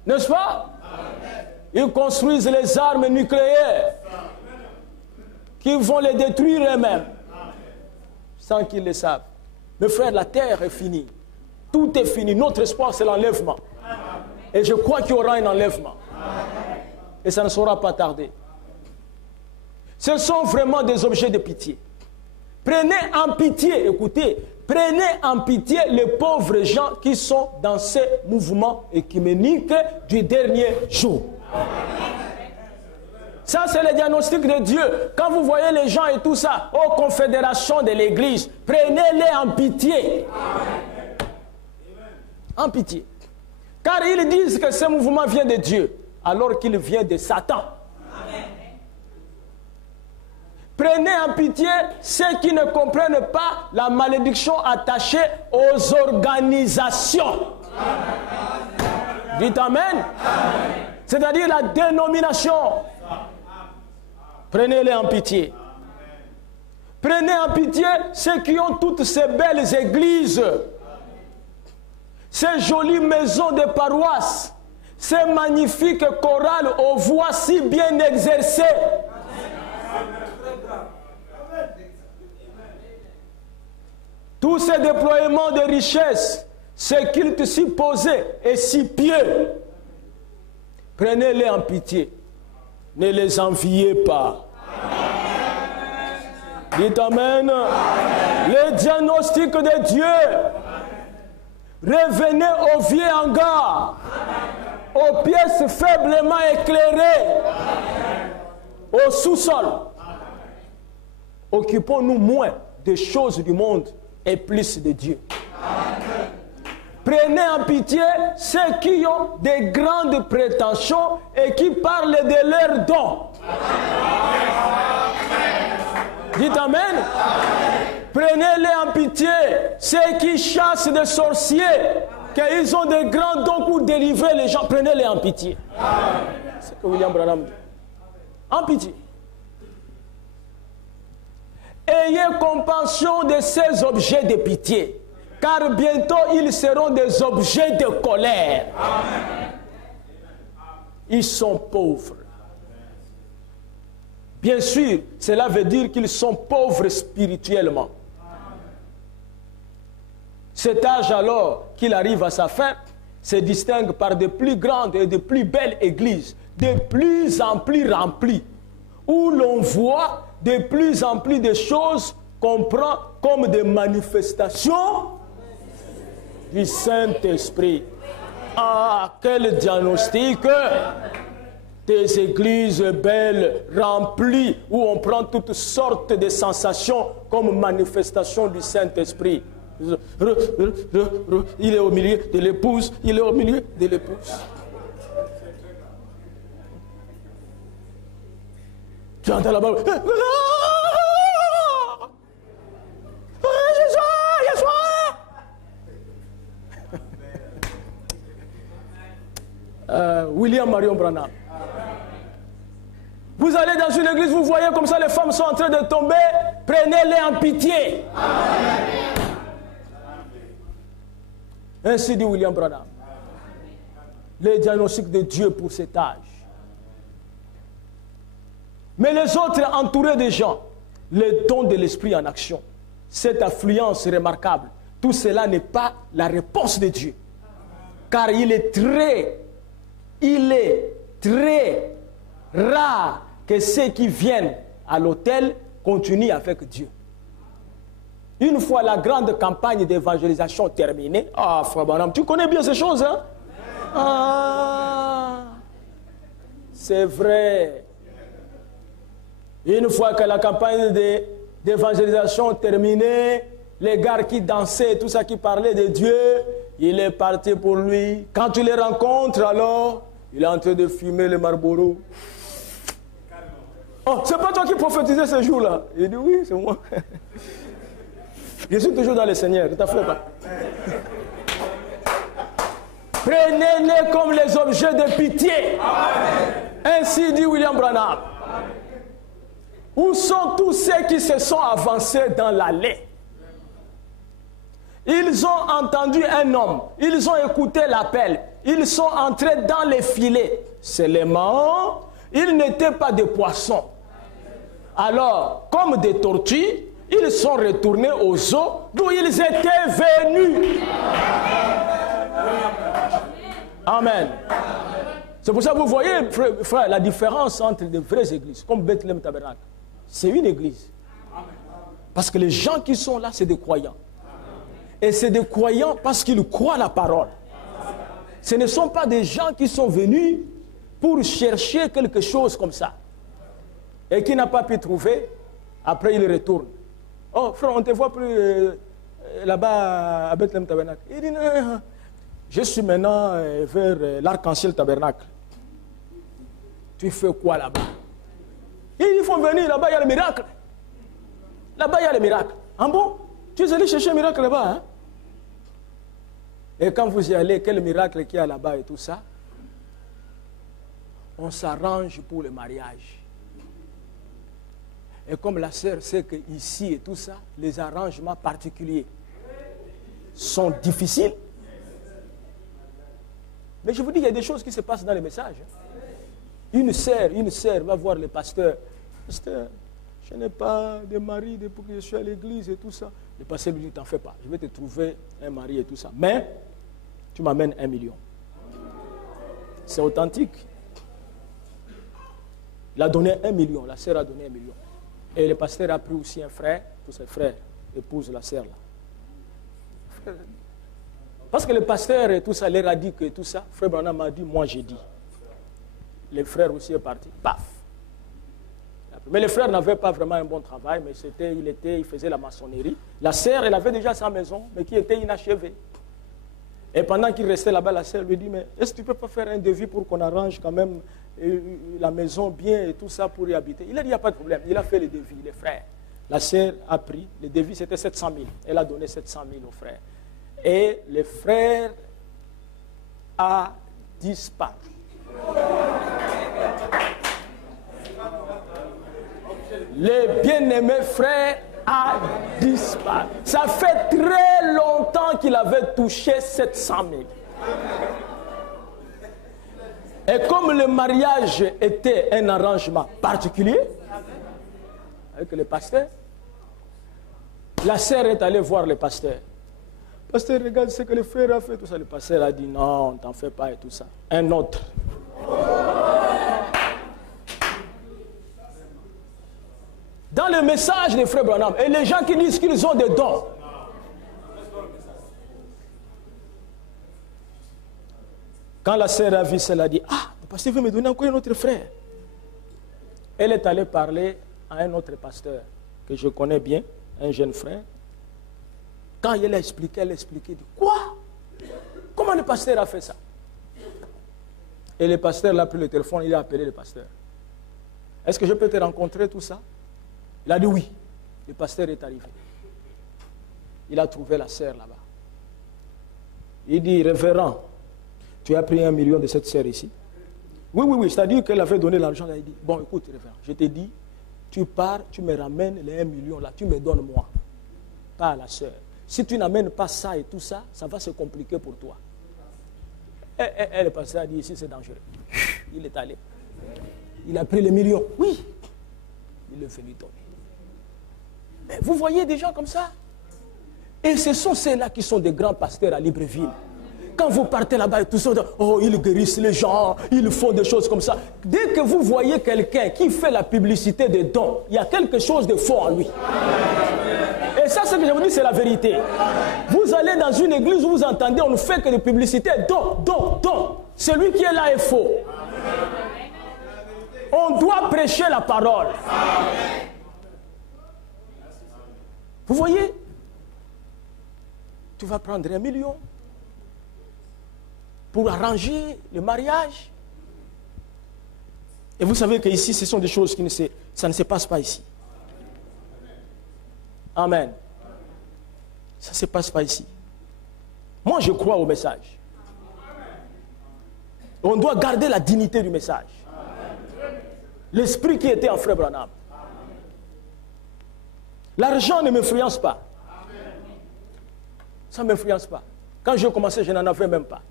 N'est-ce pas? Ils construisent les armes nucléaires qui vont les détruire eux-mêmes sans qu'ils le savent. Mes frères, la terre est finie. Tout est fini. Notre espoir, c'est l'enlèvement. Et je crois qu'il y aura un enlèvement. Et ça ne sera pas tardé. Ce sont vraiment des objets de pitié. Prenez en pitié, écoutez, prenez en pitié les pauvres gens qui sont dans ces mouvements écuméniques du dernier jour. Ça, c'est le diagnostic de Dieu. Quand vous voyez les gens et tout ça, aux confédérations de l'Église, prenez-les en pitié. En pitié. Car ils disent que ce mouvement vient de Dieu, alors qu'il vient de Satan. Prenez en pitié ceux qui ne comprennent pas la malédiction attachée aux organisations. Dites Amen. C'est-à-dire la dénomination. Prenez-les en pitié. Prenez en pitié ceux qui ont toutes ces belles églises, ces jolies maisons de paroisse, ces magnifiques chorales aux voix si bien exercées. Tous ces déploiements de richesses, ces cultes si posés et si pieux, prenez-les en pitié. Ne les enviez pas. Dites Amen. Le diagnostic de Dieu. Revenez au vieux hangar, aux pièces faiblement éclairées, au sous-sol. Occupons-nous moins des choses du monde et plus de Dieu. Prenez en pitié ceux qui ont des grandes prétentions et qui parlent de leurs dons. Dites Amen. Prenez-les en pitié ceux qui chassent des sorciers, qu'ils ont des grands dons pour délivrer les gens. Prenez-les en pitié. C'est ce que William Branham dit. En pitié. Ayez compassion de ces objets de pitié, car bientôt ils seront des objets de colère. Ils sont pauvres. Bien sûr, cela veut dire qu'ils sont pauvres spirituellement. Cet âge alors qu'il arrive à sa fin se distingue par de plus grandes et de plus belles églises, de plus en plus remplies, où l'on voit de plus en plus de choses qu'on prend comme des manifestations du Saint-Esprit. Ah, quel diagnostic! Des églises belles, remplies, où on prend toutes sortes de sensations comme manifestation du Saint-Esprit. Il est au milieu de l'épouse, il est au milieu de l'épouse. Tu entends là-bas. William Marion Branham. Vous allez dans une église, vous voyez comme ça, les femmes sont en train de tomber, prenez-les en pitié. Amen. Ainsi dit William Branham. Le diagnostic de Dieu pour cet âge. Mais les autres entourés des gens, les dons de l'esprit en action, cette affluence remarquable, tout cela n'est pas la réponse de Dieu. Car il est très rare que ceux qui viennent à l'autel continuent avec Dieu. Une fois la grande campagne d'évangélisation terminée, ah, frère Branham, tu connais bien ces choses, hein? Ah, c'est vrai. Une fois que la campagne d'évangélisation terminée, les gars qui dansaient, tout ça qui parlait de Dieu, il est parti pour lui. Quand tu les rencontres, alors, il est en train de fumer le Marlboro. Oh, c'est pas toi qui prophétisais ce jour-là? Il dit oui, c'est moi. Je suis toujours dans le Seigneur, ne t'affole pas. Prenez-les comme les objets de pitié. Ainsi dit William Branham. Où sont tous ceux qui se sont avancés dans l'allée? Ils ont entendu un homme, ils ont écouté l'appel, ils sont entrés dans les filets. Seulement, ils n'étaient pas des poissons. Alors, comme des tortues, ils sont retournés aux eaux d'où ils étaient venus. Amen. C'est pour ça que vous voyez, frère, la différence entre de vraies églises, comme Bethlehem Tabernacle. C'est une église. Parce que les gens qui sont là, c'est des croyants. Et c'est des croyants parce qu'ils croient la parole. Ce ne sont pas des gens qui sont venus pour chercher quelque chose comme ça. Et qui n'a pas pu trouver, après ils retournent. Oh frère, on ne te voit plus là-bas à Bethlehem Tabernacle. Il dit, non, je suis maintenant vers l'Arc-en-Ciel Tabernacle. Tu fais quoi là-bas? Il faut venir, là-bas il y a le miracle. Là-bas il y a le miracle. Ah bon? Tu es allé chercher un miracle là-bas, hein? Et quand vous y allez, quel miracle qu'il y a là-bas et tout ça? On s'arrange pour le mariage. Et comme la sœur sait qu'ici et tout ça, les arrangements particuliers sont difficiles. Mais je vous dis, il y a des choses qui se passent dans les messages. Une sœur va voir le pasteur. Pasteur, je n'ai pas de mari depuis que je suis à l'église et tout ça. Le pasteur lui dit, t'en fais pas, je vais te trouver un mari et tout ça. Mais, tu m'amènes 1 million. C'est authentique. Il a donné 1 million, la sœur a donné 1 million. Et le pasteur a pris aussi un frère, tous ses frères épousent la sœur là. Parce que le pasteur et tout ça, les radiques et tout ça, frère Branham m'a dit, moi j'ai dit. Le frère aussi est parti, paf. Mais le frère n'avait pas vraiment un bon travail, mais il faisait la maçonnerie. La sœur, elle avait déjà sa maison, mais qui était inachevée. Et pendant qu'il restait là-bas, la sœur lui dit, mais est-ce que tu ne peux pas faire un devis pour qu'on arrange quand même la maison bien et tout ça pour y habiter? Il a dit, il n'y a pas de problème. Il a fait le devis, les frères. La sœur a pris, le devis c'était 700 000. Elle a donné 700 000 au frère. Et le frère a disparu. Le bien-aimé frère a disparu. Ça fait très longtemps qu'il avait touché 700 000. Et comme le mariage était un arrangement particulier, avec le pasteur, la sœur est allée voir le pasteur. Pasteur, regarde ce que le frère a fait, tout ça. Le pasteur a dit non, t'en fais pas et tout ça. Un autre. Dans le message des frères Branham, et les gens qui disent qu'ils ont des dons, quand la sœur a vu ça, elle a dit, ah, le pasteur veut me donner encore un autre frère. Elle est allée parler à un autre pasteur que je connais bien, un jeune frère. Quand elle a expliqué, elle dit, quoi? Comment le pasteur a fait ça? Et le pasteur l'a pris le téléphone, il a appelé le pasteur. Est-ce que je peux te rencontrer, tout ça? Il a dit oui. Le pasteur est arrivé. Il a trouvé la sœur là-bas. Il dit, révérend, tu as pris 1 million de cette sœur ici? Oui, c'est-à-dire qu'elle avait donné l'argent. Elle a dit, bon, écoute, révérend, je t'ai dit, tu pars, tu me ramènes les 1 million là, tu me donnes moi, pas à la sœur. Si tu n'amènes pas ça et tout ça, ça va se compliquer pour toi. Et le pasteur a dit, ici c'est dangereux. Il est allé. Il a pris les millions. Oui. Il le fait lui donner. Mais vous voyez des gens comme ça? Et ce sont ceux-là qui sont des grands pasteurs à Libreville. Quand vous partez là-bas et tout ça, oh, ils guérissent les gens, ils font des choses comme ça. Dès que vous voyez quelqu'un qui fait la publicité des dons, il y a quelque chose de faux en lui. Et ça, ce que je vous dis, c'est la vérité. Vous allez dans une église où vous entendez, on ne fait que des publicités, don. Celui qui est là est faux. On doit prêcher la parole. Vous voyez? Tu vas prendre 1 million pour arranger le mariage. Et vous savez qu'ici, ce sont des choses qui ça ne se passe pas ici. Amen. Ça ne se passe pas ici. Moi, je crois au message. On doit garder la dignité du message. L'esprit qui était en frère Branham. L'argent ne m'influence pas. Ça ne m'influence pas. Quand j'ai commencé, je n'en avais même pas.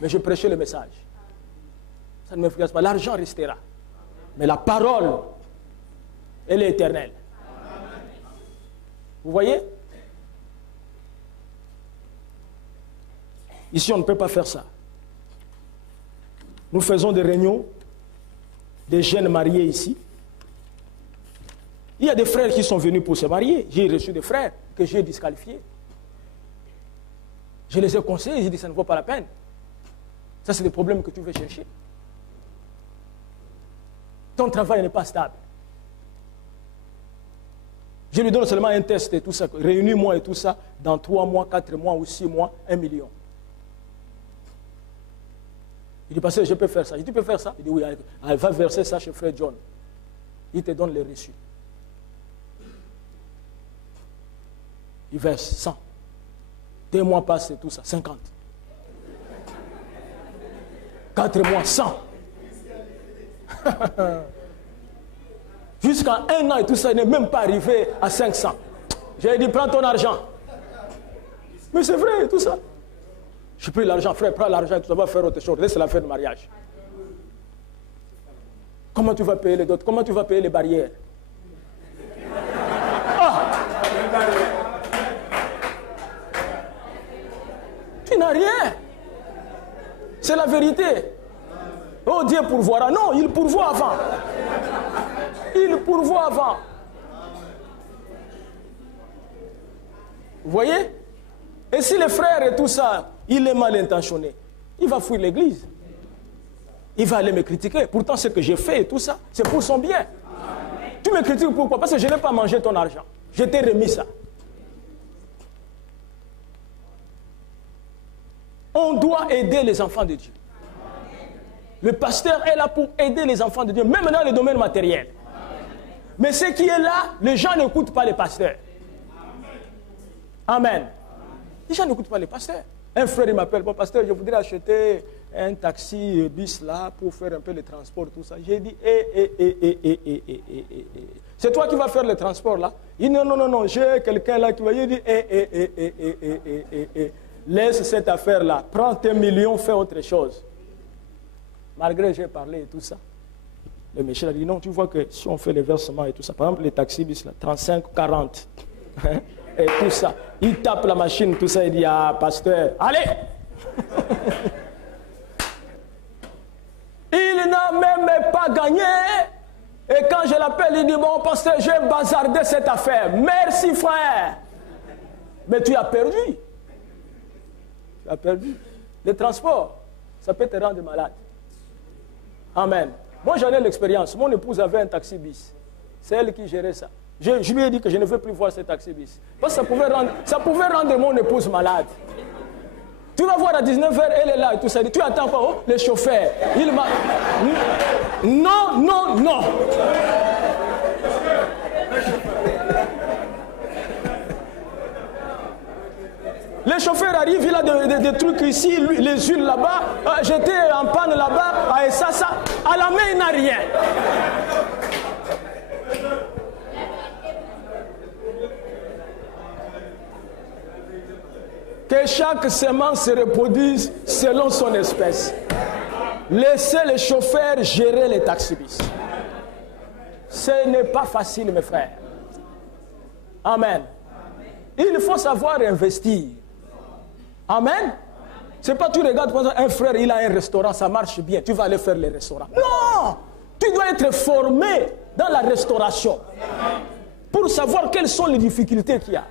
Mais je prêchais le message. Ça ne m'influence pas. L'argent restera. Mais la parole, elle est éternelle. Vous voyez? Ici, on ne peut pas faire ça. Nous faisons des réunions, des jeunes mariés ici. Il y a des frères qui sont venus pour se marier. J'ai reçu des frères que j'ai disqualifiés. Je les ai conseillés, j'ai dit ça ne vaut pas la peine. Ça, c'est des problèmes que tu veux chercher. Ton travail n'est pas stable. Je lui donne seulement un test et tout ça. Réunis-moi et tout ça. Dans 3 mois, 4 mois ou 6 mois, 1 million. Il dit, pasteur, je peux faire ça. Je dis, tu peux faire ça? Il dit, oui, elle va verser ça chez frère John. Il te donne les reçus. Il verse 100. 2 mois passent et tout ça, 50. 4 mois, 100. Jusqu'à 1 an et tout ça, il n'est même pas arrivé à 500. J'ai dit, prends ton argent. Mais c'est vrai, tout ça. Je prie l'argent, frère, prends l'argent, tu vas faire autre chose. Laisse la faire de mariage. Comment tu vas payer les dots? Comment tu vas payer les barrières? Ah! Tu n'as rien. C'est la vérité. Oh, Dieu pourvoira. Non, il pourvoit avant. Il pourvoit avant. Vous voyez? Et si les frères et tout ça, il est mal intentionné, il va fuir l'église. Il va aller me critiquer. Pourtant, ce que j'ai fait et tout ça, c'est pour son bien. Tu me critiques pourquoi? Parce que je n'ai pas mangé ton argent. Je t'ai remis ça. On doit aider les enfants de Dieu. Le pasteur est là pour aider les enfants de Dieu, même dans le domaine matériel. Mais ce qui est là, les gens n'écoutent pas les pasteurs. Amen. Les gens n'écoutent pas les pasteurs. Un frère, il m'appelle, bon pasteur, je voudrais acheter un taxi bis là pour faire un peu le transport, tout ça. J'ai dit, c'est toi qui vas faire le transport là? Il dit, non, j'ai quelqu'un là qui va. Il dit, laisse cette affaire là, prends tes millions, fais autre chose. malgré que j'ai parlé et tout ça. Le Michel a dit, non, tu vois que si on fait les versements et tout ça, par exemple les taxis, là, 35, 40, hein, et tout ça, il tape la machine, tout ça, il dit, ah, pasteur, allez. Il n'a même pas gagné. Et quand je l'appelle, il dit, bon, pasteur, j'ai bazardé cette affaire. Merci, frère. Mais tu as perdu. Tu as perdu. Le transport, ça peut te rendre malade. Amen. Moi, j'en ai l'expérience. Mon épouse avait un taxi bis. C'est elle qui gérait ça. Je lui ai dit que je ne veux plus voir ce taxi bis. Parce que ça pouvait rendre mon épouse malade. Tu vas voir à 19h, elle est là et tout ça. Tu attends pas, oh, le chauffeur. Il m'a... Non, non, non. Le chauffeur arrive, il a des trucs ici, les huiles là-bas. J'étais en panne là-bas, et ça. À la main, il n'a rien. Que chaque semence se reproduise selon son espèce. Laissez les chauffeurs gérer les taxis. Ce n'est pas facile, mes frères. Amen. Il faut savoir investir. Amen. C'est pas tu regardes par exemple, un frère, il a un restaurant, ça marche bien, tu vas aller faire les restaurants. Non! Tu dois être formé dans la restauration pour savoir quelles sont les difficultés qu'il y a.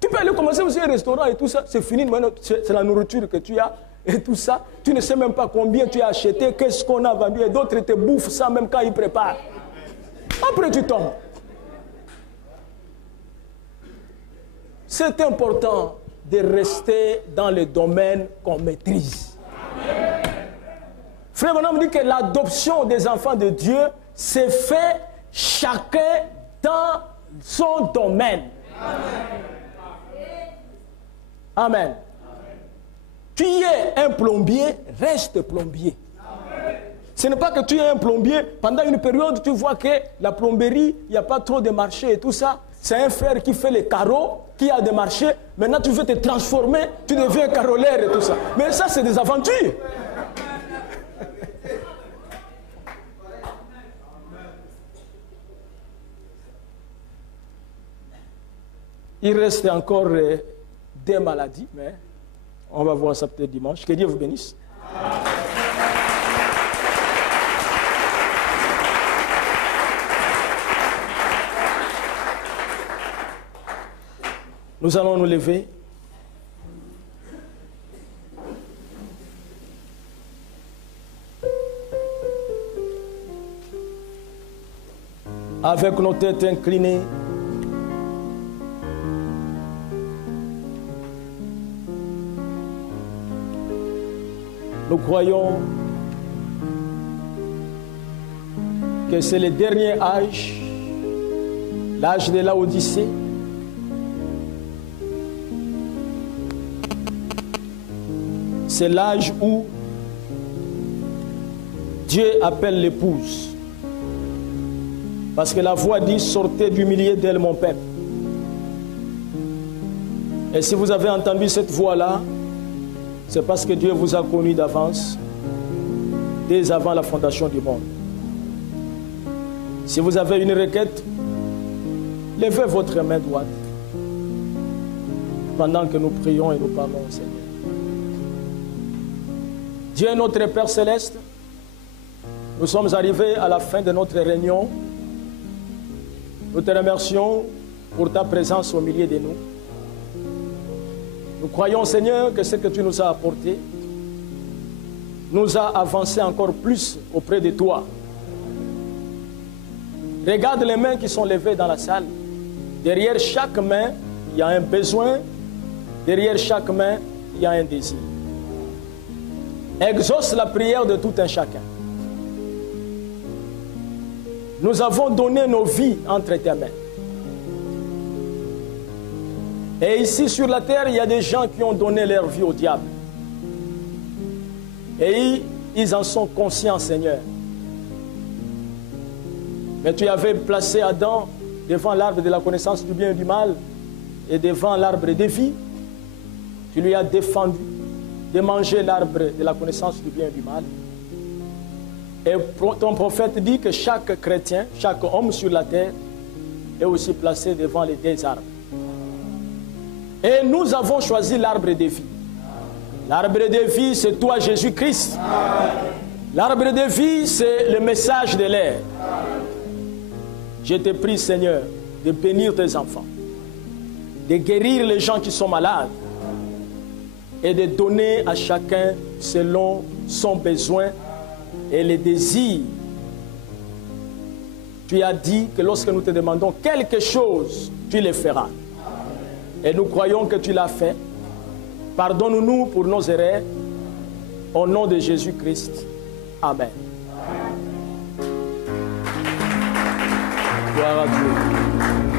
Tu peux aller commencer aussi un restaurant et tout ça, c'est fini, maintenant c'est la nourriture que tu as et tout ça. Tu ne sais même pas combien tu as acheté, qu'est-ce qu'on a vendu et d'autres te bouffent ça même quand ils préparent. Après tu tombes. C'est important de rester dans le domaine qu'on maîtrise. Frère Branham dit que l'adoption des enfants de Dieu s'est fait chacun dans son domaine. Amen. Tu es un plombier, reste plombier. Ce n'est pas que tu es un plombier, pendant une période tu vois que la plomberie, il n'y a pas trop de marché et tout ça. C'est un frère qui fait les carreaux, qui a des marchés. Maintenant, tu veux te transformer, tu deviens carolaire et tout ça. Mais ça, c'est des aventures. Il reste encore des maladies, mais on va voir ça peut-être dimanche. Que Dieu vous bénisse. Nous allons nous lever. Avec nos têtes inclinées. Nous croyons que c'est le dernier âge, l'âge de l'Odyssée. C'est l'âge où Dieu appelle l'épouse. Parce que la voix dit, sortez du milieu d'elle, mon peuple. Et si vous avez entendu cette voix-là, c'est parce que Dieu vous a connu d'avance, dès avant la fondation du monde. Si vous avez une requête, levez votre main droite pendant que nous prions et nous parlons au Seigneur. Dieu notre Père Céleste, nous sommes arrivés à la fin de notre réunion. Nous te remercions pour ta présence au milieu de nous. Nous croyons, Seigneur, que ce que tu nous as apporté nous a avancé encore plus auprès de toi. Regarde les mains qui sont levées dans la salle. Derrière chaque main, il y a un besoin. Derrière chaque main, il y a un désir. Exauce la prière de tout un chacun. Nous avons donné nos vies entre tes mains. Et ici sur la terre, il y a des gens qui ont donné leur vie au diable. Et ils en sont conscients, Seigneur. Mais tu avais placé Adam devant l'arbre de la connaissance du bien et du mal et devant l'arbre de vie. Tu lui as défendu. de manger l'arbre de la connaissance du bien et du mal. Et ton prophète dit que chaque chrétien, chaque homme sur la terre est aussi placé devant les deux arbres. Et nous avons choisi l'arbre de vie. L'arbre de vie, c'est toi, Jésus-Christ. L'arbre de vie, c'est le message de l'air. Je te prie, Seigneur, de bénir tes enfants, de guérir les gens qui sont malades et de donner à chacun selon son besoin et les désirs. Tu as dit que lorsque nous te demandons quelque chose, tu le feras. Et nous croyons que tu l'as fait. Pardonne-nous pour nos erreurs. Au nom de Jésus-Christ. Amen. Gloire à Dieu.